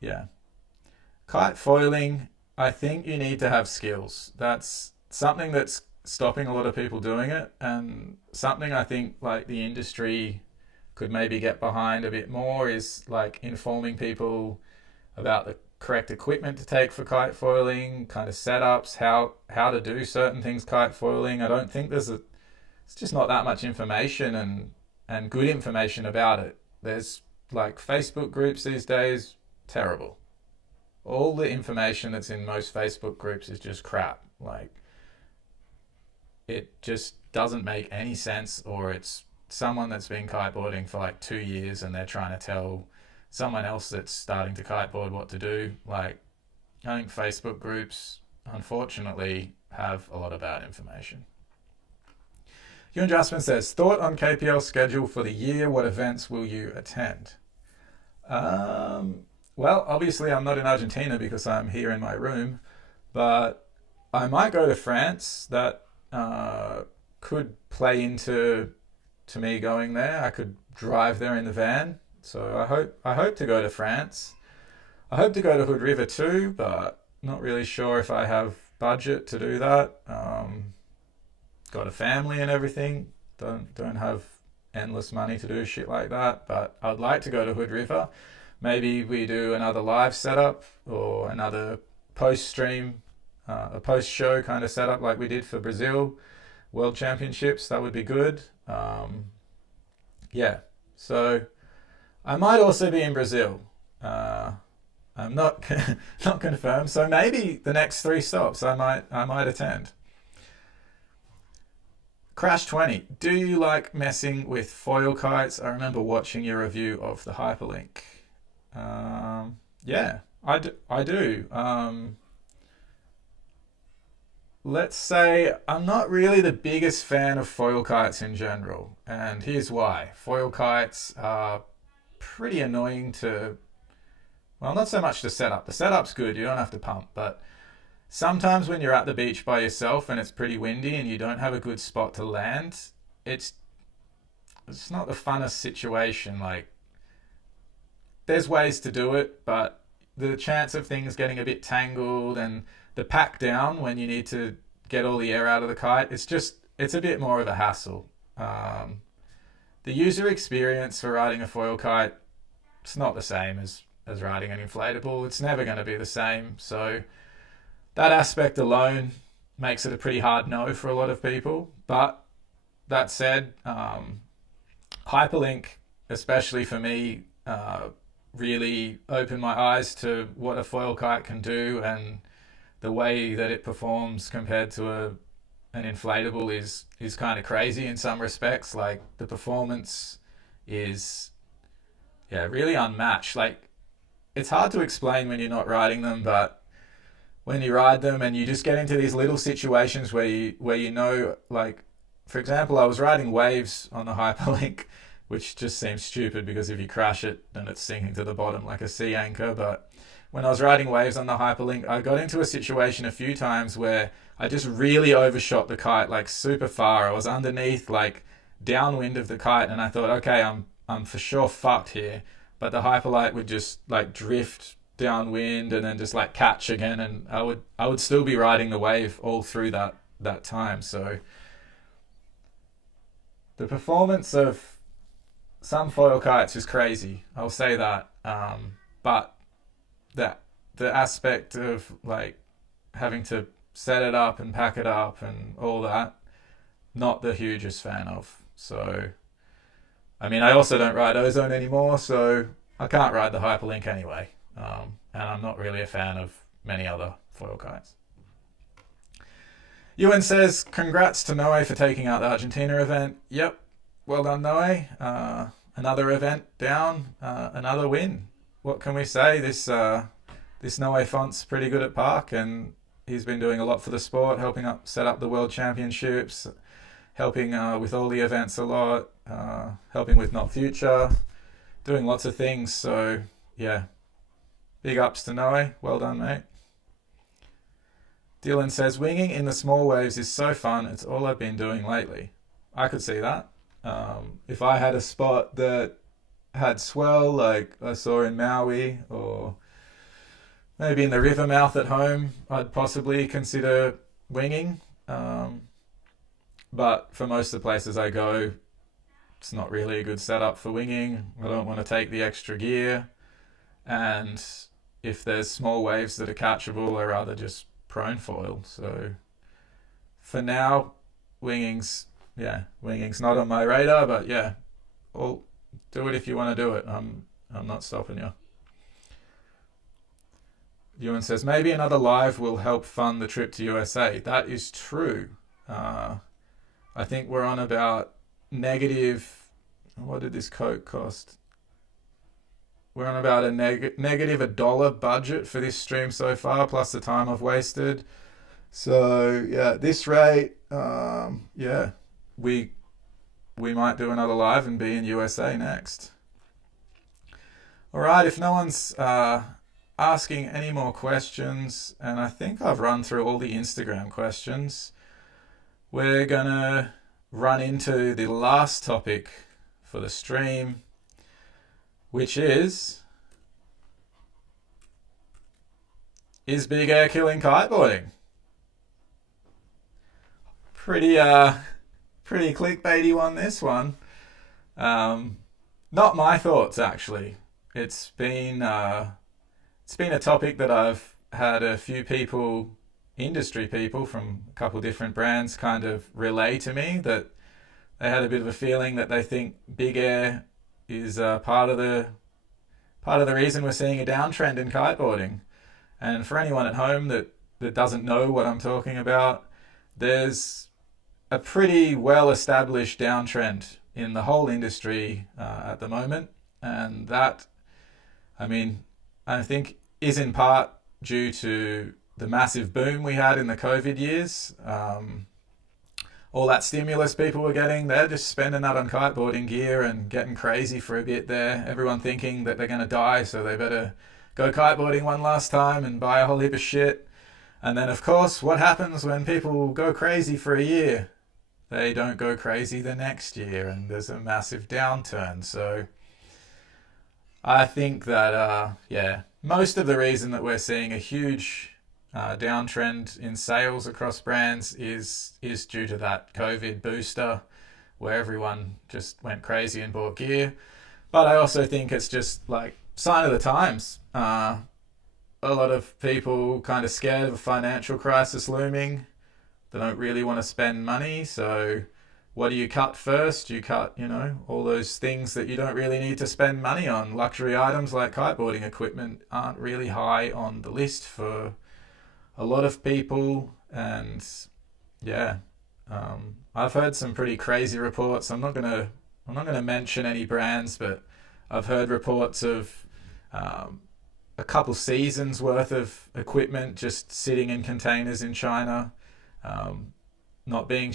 yeah, kite foiling, I think you need to have skills. That's something that's stopping a lot of people doing it, and something I think like the industry could maybe get behind a bit more is like informing people about the correct equipment to take for kite foiling, kind of setups, how to do certain things kite foiling. I don't think it's just not that much information and good information about it. There's like Facebook groups these days, terrible. All the information that's in most Facebook groups is just crap. Like, it just doesn't make any sense, or it's someone that's been kiteboarding for like 2 years and they're trying to tell someone else that's starting to kiteboard what to do. Like, I think Facebook groups, unfortunately, have a lot of bad information. Ewan Jasmine says, thought on KPL schedule for the year, what events will you attend? Well, obviously I'm not in Argentina because I'm here in my room, but I might go to France. That could play into me going there. I could drive there in the van. So I hope to go to France. I hope to go to Hood River too, but not really sure if I have budget to do that. Got a family and everything. Don't have endless money to do shit like that, but I'd like to go to Hood River. Maybe we do another live setup or another post-stream, a post-show kind of setup like we did for Brazil World Championships. That would be good. Yeah, so I might also be in Brazil. I'm not not confirmed. So maybe the next 3 stops I might attend. Crash 20. Do you like messing with foil kites? I remember watching your review of the Hyperlink. Yeah, I do. Let's say I'm not really the biggest fan of foil kites in general, and here's why. Foil kites are pretty annoying to, well, not so much to set up. The setup's good, you don't have to pump, but sometimes when you're at the beach by yourself and it's pretty windy and you don't have a good spot to land, it's not the funnest situation. Like, there's ways to do it, but the chance of things getting a bit tangled and the pack down when you need to get all the air out of the kite, it's a bit more of a hassle. The user experience for riding a foil kite, it's not the same as riding an inflatable. It's never going to be the same. So that aspect alone makes it a pretty hard no for a lot of people. But that said, Hyperlink, especially for me, really opened my eyes to what a foil kite can do, and the way that it performs compared to an inflatable is kind of crazy in some respects. Like, the performance is really unmatched. Like, it's hard to explain when you're not riding them, but when you ride them and you just get into these little situations where you know, like, for example, I was riding waves on the Hyperlink, which just seems stupid because if you crash it, then it's sinking to the bottom like a sea anchor. But when I was riding waves on the Hyperlink, I got into a situation a few times where I just really overshot the kite, like super far. I was underneath, like downwind of the kite, and I thought, okay, I'm for sure fucked here. But the Hyperlink would just like drift downwind and then just like catch again, and I would still be riding the wave all through that time. So the performance of some foil kites is crazy, I'll say that. But the aspect of like having to set it up and pack it up and all that, not the hugest fan of. So, I mean, I also don't ride Ozone anymore, so I can't ride the Hyperlink anyway. And I'm not really a fan of many other foil kites. Ewan says, congrats to Noe for taking out the Argentina event. Yep, well done, Noe. Another event down, another win. What can we say? This Noe Font's pretty good at park, and he's been doing a lot for the sport, helping set up the World Championships, helping with all the events a lot, helping with Not Future, doing lots of things. So, yeah, big ups to Noe. Well done, mate. Dylan says, winging in the small waves is so fun. It's all I've been doing lately. I could see that. If I had a spot that had swell, like I saw in Maui, or maybe in the river mouth at home, I'd possibly consider winging. But for most of the places I go, it's not really a good setup for winging. I don't want to take the extra gear. And if there's small waves that are catchable, I rather just prone foil. So for now, winging's not on my radar, but yeah, well, do it if you want to do it. I'm not stopping you. Ewan says, maybe another live will help fund the trip to USA. That is true. I think we're on about negative, what did this Coke cost? We're on about a negative $1 budget for this stream so far, plus the time I've wasted. So yeah, at this rate, yeah, we might do another live and be in USA next. All right, if no one's asking any more questions, and I think I've run through all the Instagram questions, we're gonna run into the last topic for the stream, which is big air killing kiteboarding? Pretty clickbaity one, this one. Not my thoughts, actually. It's been a topic that I've had a few people, industry people from a couple different brands, kind of relay to me that they had a bit of a feeling that they think big air is part of the reason we're seeing a downtrend in kiteboarding. And for anyone at home that doesn't know what I'm talking about, there's a pretty well-established downtrend in the whole industry at the moment, and that, I think, is in part due to the massive boom we had in the COVID years. All that stimulus people were getting, they're just spending that on kiteboarding gear and getting crazy for a bit there. Everyone thinking that they're going to die, so they better go kiteboarding one last time and buy a whole heap of shit. And then, of course, what happens when people go crazy for a year? They don't go crazy the next year, and there's a massive downturn. So I think that, most of the reason that we're seeing a huge downtrend in sales across brands is due to that COVID booster, where everyone just went crazy and bought gear. But I also think it's just like sign of the times. A lot of people kind of scared of a financial crisis looming. They don't really want to spend money, so what do you cut first? You cut, all those things that you don't really need to spend money on. Luxury items like kiteboarding equipment aren't really high on the list for a lot of people. And yeah, I've heard some pretty crazy reports. I'm not gonna mention any brands, but I've heard reports of a couple seasons worth of equipment just sitting in containers in China, not being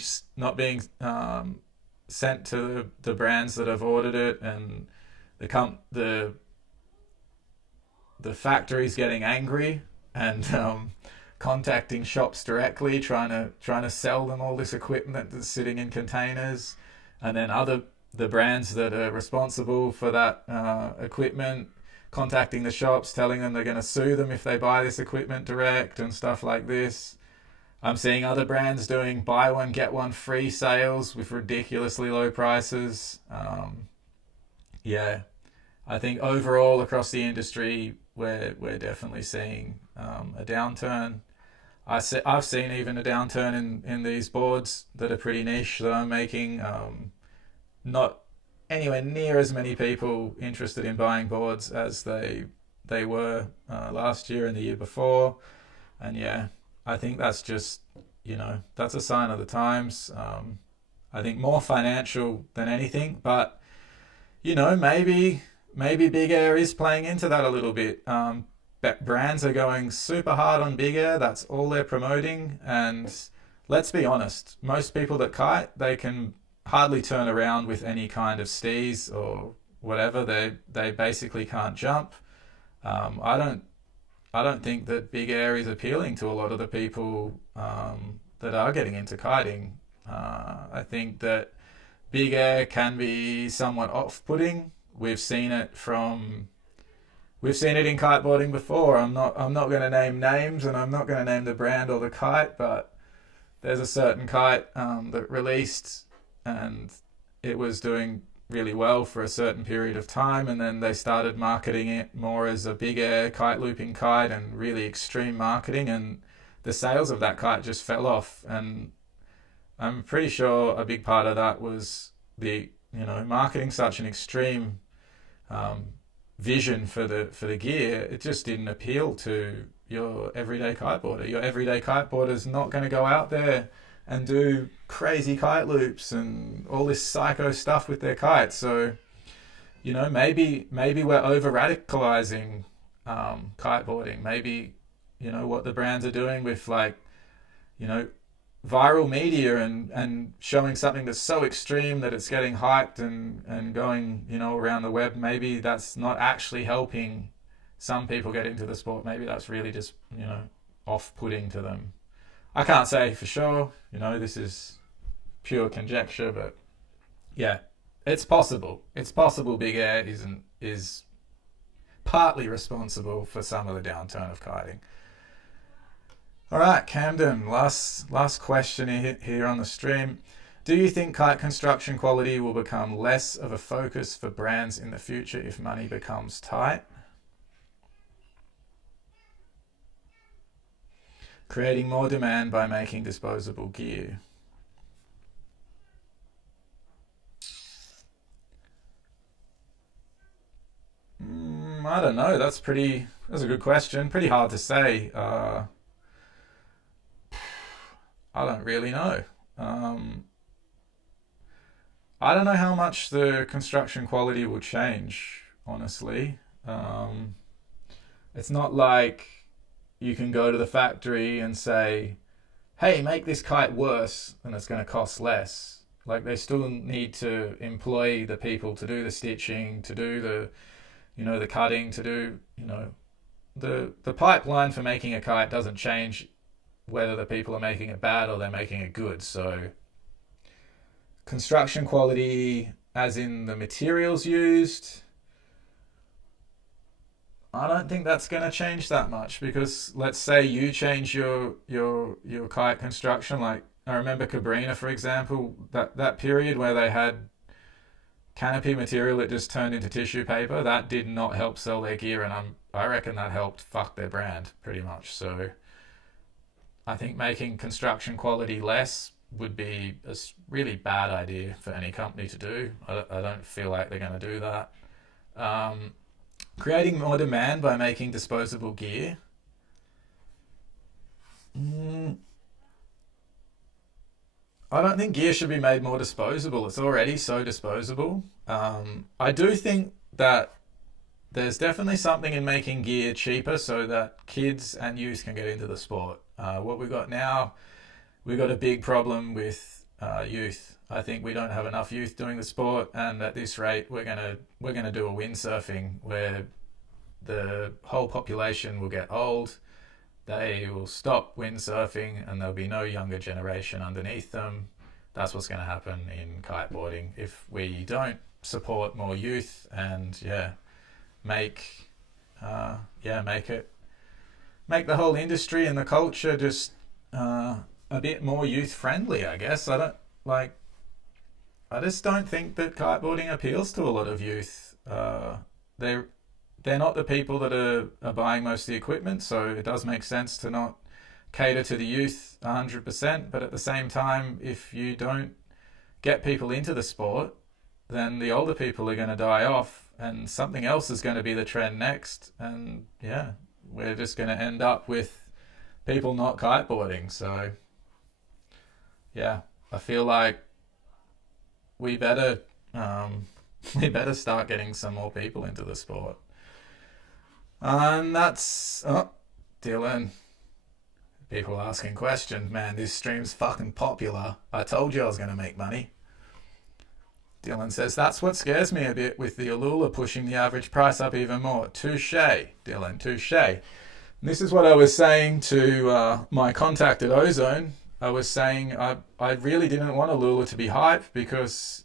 sent to the brands that have ordered it, and the factories getting angry and contacting shops directly, trying to sell them all this equipment that's sitting in containers, and then the brands that are responsible for that equipment contacting the shops, telling them they're going to sue them if they buy this equipment direct and stuff like this. I'm seeing other brands doing buy one get one free sales with ridiculously low prices. I think overall across the industry we're definitely seeing a downturn. I've seen even a downturn in these boards that are pretty niche that I'm making. Not anywhere near as many people interested in buying boards as they were last year and the year before. And yeah, I think that's just, that's a sign of the times. I think more financial than anything, but maybe Big Air is playing into that a little bit. Brands are going super hard on Big Air. That's all they're promoting. And let's be honest, most people that kite, they can hardly turn around with any kind of stees or whatever. They basically can't jump. I don't think that Big Air is appealing to a lot of the people that are getting into kiting. I think that Big Air can be somewhat off-putting. We've seen it in kiteboarding before. I'm not going to name names, and I'm not going to name the brand or the kite, but there's a certain kite that released, and it was doing really well for a certain period of time, and then they started marketing it more as a Big Air kite looping kite and really extreme marketing, and the sales of that kite just fell off. And I'm pretty sure a big part of that was the marketing such an extreme vision for the gear. It just didn't appeal to your everyday kiteboarder. Your everyday kiteboarder's not going to go out there and do crazy kite loops and all this psycho stuff with their kites. So, maybe we're over radicalizing kiteboarding. Maybe, what the brands are doing with viral media and showing something that's so extreme that it's getting hyped and going, around the web. Maybe that's not actually helping some people get into the sport. Maybe that's really just, off-putting to them. I can't say for sure, this is pure conjecture, but yeah, it's possible. It's possible Big Air is partly responsible for some of the downturn of kiting. All right, Camden, last question here on the stream. Do you think kite construction quality will become less of a focus for brands in the future if money becomes tight? Creating more demand by making disposable gear. I don't know. That's a good question. Pretty hard to say. I don't really know. I don't know how much the construction quality will change, honestly. It's not like you can go to the factory and say, hey, make this kite worse, and it's going to cost less. Like, they still need to employ the people to do the stitching, to do the cutting, to do, the pipeline for making a kite doesn't change whether the people are making it bad or they're making it good. So construction quality, as in the materials used, I don't think that's going to change that much, because let's say you change your kite construction. Like, I remember Cabrina, for example, that period where they had canopy material that just turned into tissue paper, that did not help sell their gear, and I reckon that helped fuck their brand pretty much. So I think making construction quality less would be a really bad idea for any company to do. I don't feel like they're going to do that. Creating more demand by making disposable gear. I don't think gear should be made more disposable. It's already so disposable. I do think that there's definitely something in making gear cheaper so that kids and youth can get into the sport. What we've got now, we've got a big problem with youth. I think we don't have enough youth doing the sport, and at this rate, we're gonna do a windsurfing where the whole population will get old. They will stop windsurfing, and there'll be no younger generation underneath them. That's what's going to happen in kiteboarding if we don't support more youth and make the whole industry and the culture just a bit more youth friendly, I guess. I just don't think that kiteboarding appeals to a lot of youth. They're not the people that are buying most of the equipment, so it does make sense to not cater to the youth 100%. But at the same time, if you don't get people into the sport, then the older people are going to die off, and something else is going to be the trend next. And we're just going to end up with people not kiteboarding. So yeah, I feel like we better we better start getting some more people into the sport. And that's Dylan. People asking questions. Man, this stream's fucking popular. I told you I was going to make money. Dylan says, that's what scares me a bit with the Aluula pushing the average price up even more. Touche, Dylan, touche. This is what I was saying to my contact at Ozone. I was saying I really didn't want Aluula to be hype because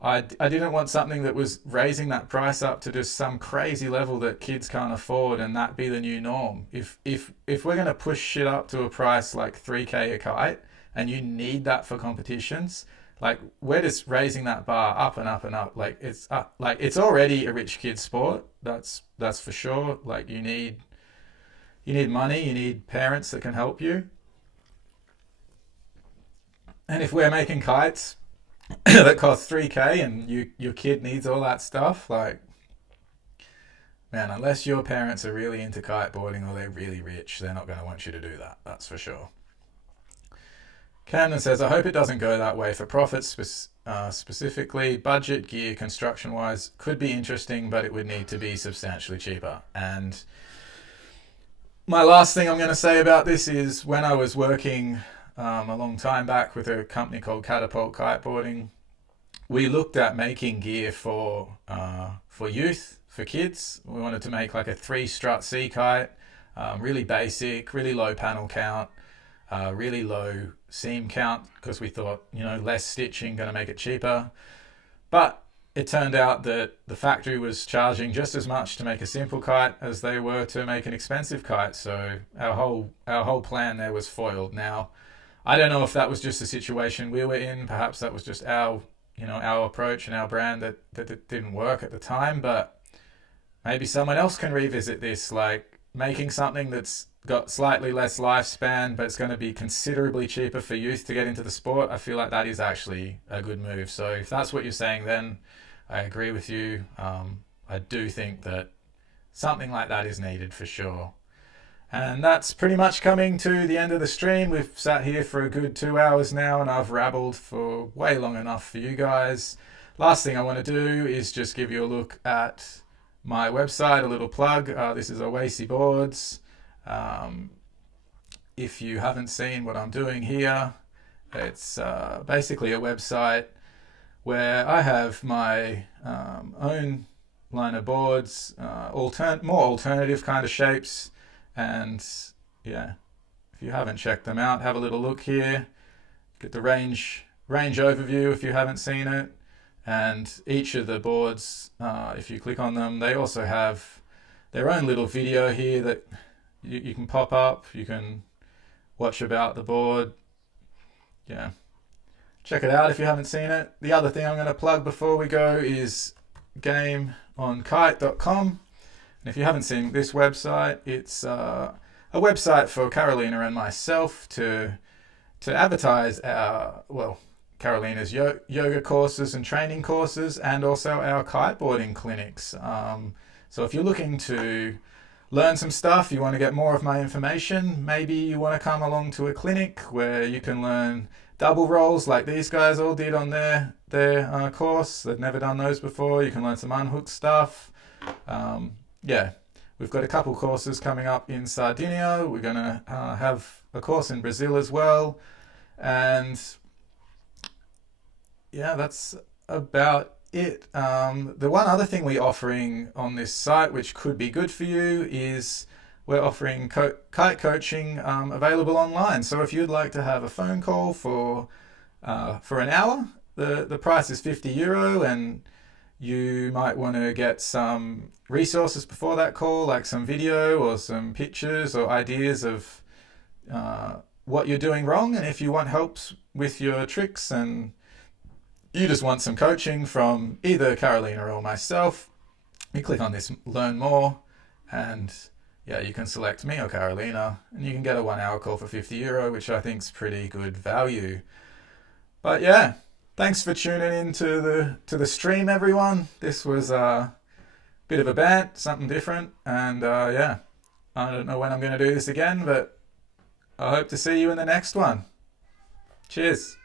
I didn't want something that was raising that price up to just some crazy level that kids can't afford and that be the new norm. If we're going to push shit up to a price like 3K a kite and you need that for competitions, like we're just raising that bar up and up and up. Like it's up, like it's already a rich kid sport. That's for sure. Like you need money, you need parents that can help you. And if we're making kites that cost 3K and your kid needs all that stuff, like, man, unless your parents are really into kiteboarding or they're really rich, they're not going to want you to do that. That's for sure. Camden says, I hope it doesn't go that way for profits. Specifically, budget gear, construction-wise, could be interesting, but it would need to be substantially cheaper. And my last thing I'm going to say about this is when I was working a long time back with a company called Catapult Kiteboarding, we looked at making gear for youth, for kids. We wanted to make like a 3-strut sea kite, really basic, really low panel count, really low seam count, because we thought, less stitching going to make it cheaper. But it turned out that the factory was charging just as much to make a simple kite as they were to make an expensive kite. So our whole plan there was foiled. Now, I don't know if that was just the situation we were in. Perhaps that was just our approach and our brand that didn't work at the time. But maybe someone else can revisit this, like making something that's got slightly less lifespan, but it's going to be considerably cheaper for youth to get into the sport. I feel like that is actually a good move. So if that's what you're saying, then I agree with you. I do think that something like that is needed for sure. And that's pretty much coming to the end of the stream. We've sat here for a good 2 hours now, and I've rabbled for way long enough for you guys. Last thing I want to do is just give you a look at my website, a little plug. This is Whaley Boards. If you haven't seen what I'm doing here, it's basically a website where I have my own line of boards, more alternative kind of shapes. And yeah, if you haven't checked them out, have a little look here. Get the range overview if you haven't seen it. And each of the boards, if you click on them, they also have their own little video here that you can pop up. You can watch about the board. Yeah, check it out if you haven't seen it. The other thing I'm going to plug before we go is gameonkite.com. And if you haven't seen this website, it's a website for Carolina and myself to advertise Carolina's yoga courses and training courses, and also our kiteboarding clinics. So if you're looking to learn some stuff, you want to get more of my information, maybe you want to come along to a clinic where you can learn double rolls like these guys all did on their course. They've never done those before. You can learn some unhooked stuff. Yeah, we've got a couple courses coming up in Sardinia. We're going to have a course in Brazil as well. And yeah, that's about it. The one other thing we're offering on this site, which could be good for you, is we're offering kite coaching available online. So if you'd like to have a phone call for an hour, the price is €50, and you might want to get some resources before that call, like some video or some pictures or ideas of what you're doing wrong. And if you want helps with your tricks and you just want some coaching from either Carolina or myself, you click on this Learn More, and yeah, you can select me or Carolina, and you can get a 1 hour call for €50, which I think is pretty good value. But yeah, thanks for tuning in to the stream, everyone. This was a bit of a bant, something different, and yeah, I don't know when I'm going to do this again, but I hope to see you in the next one. Cheers.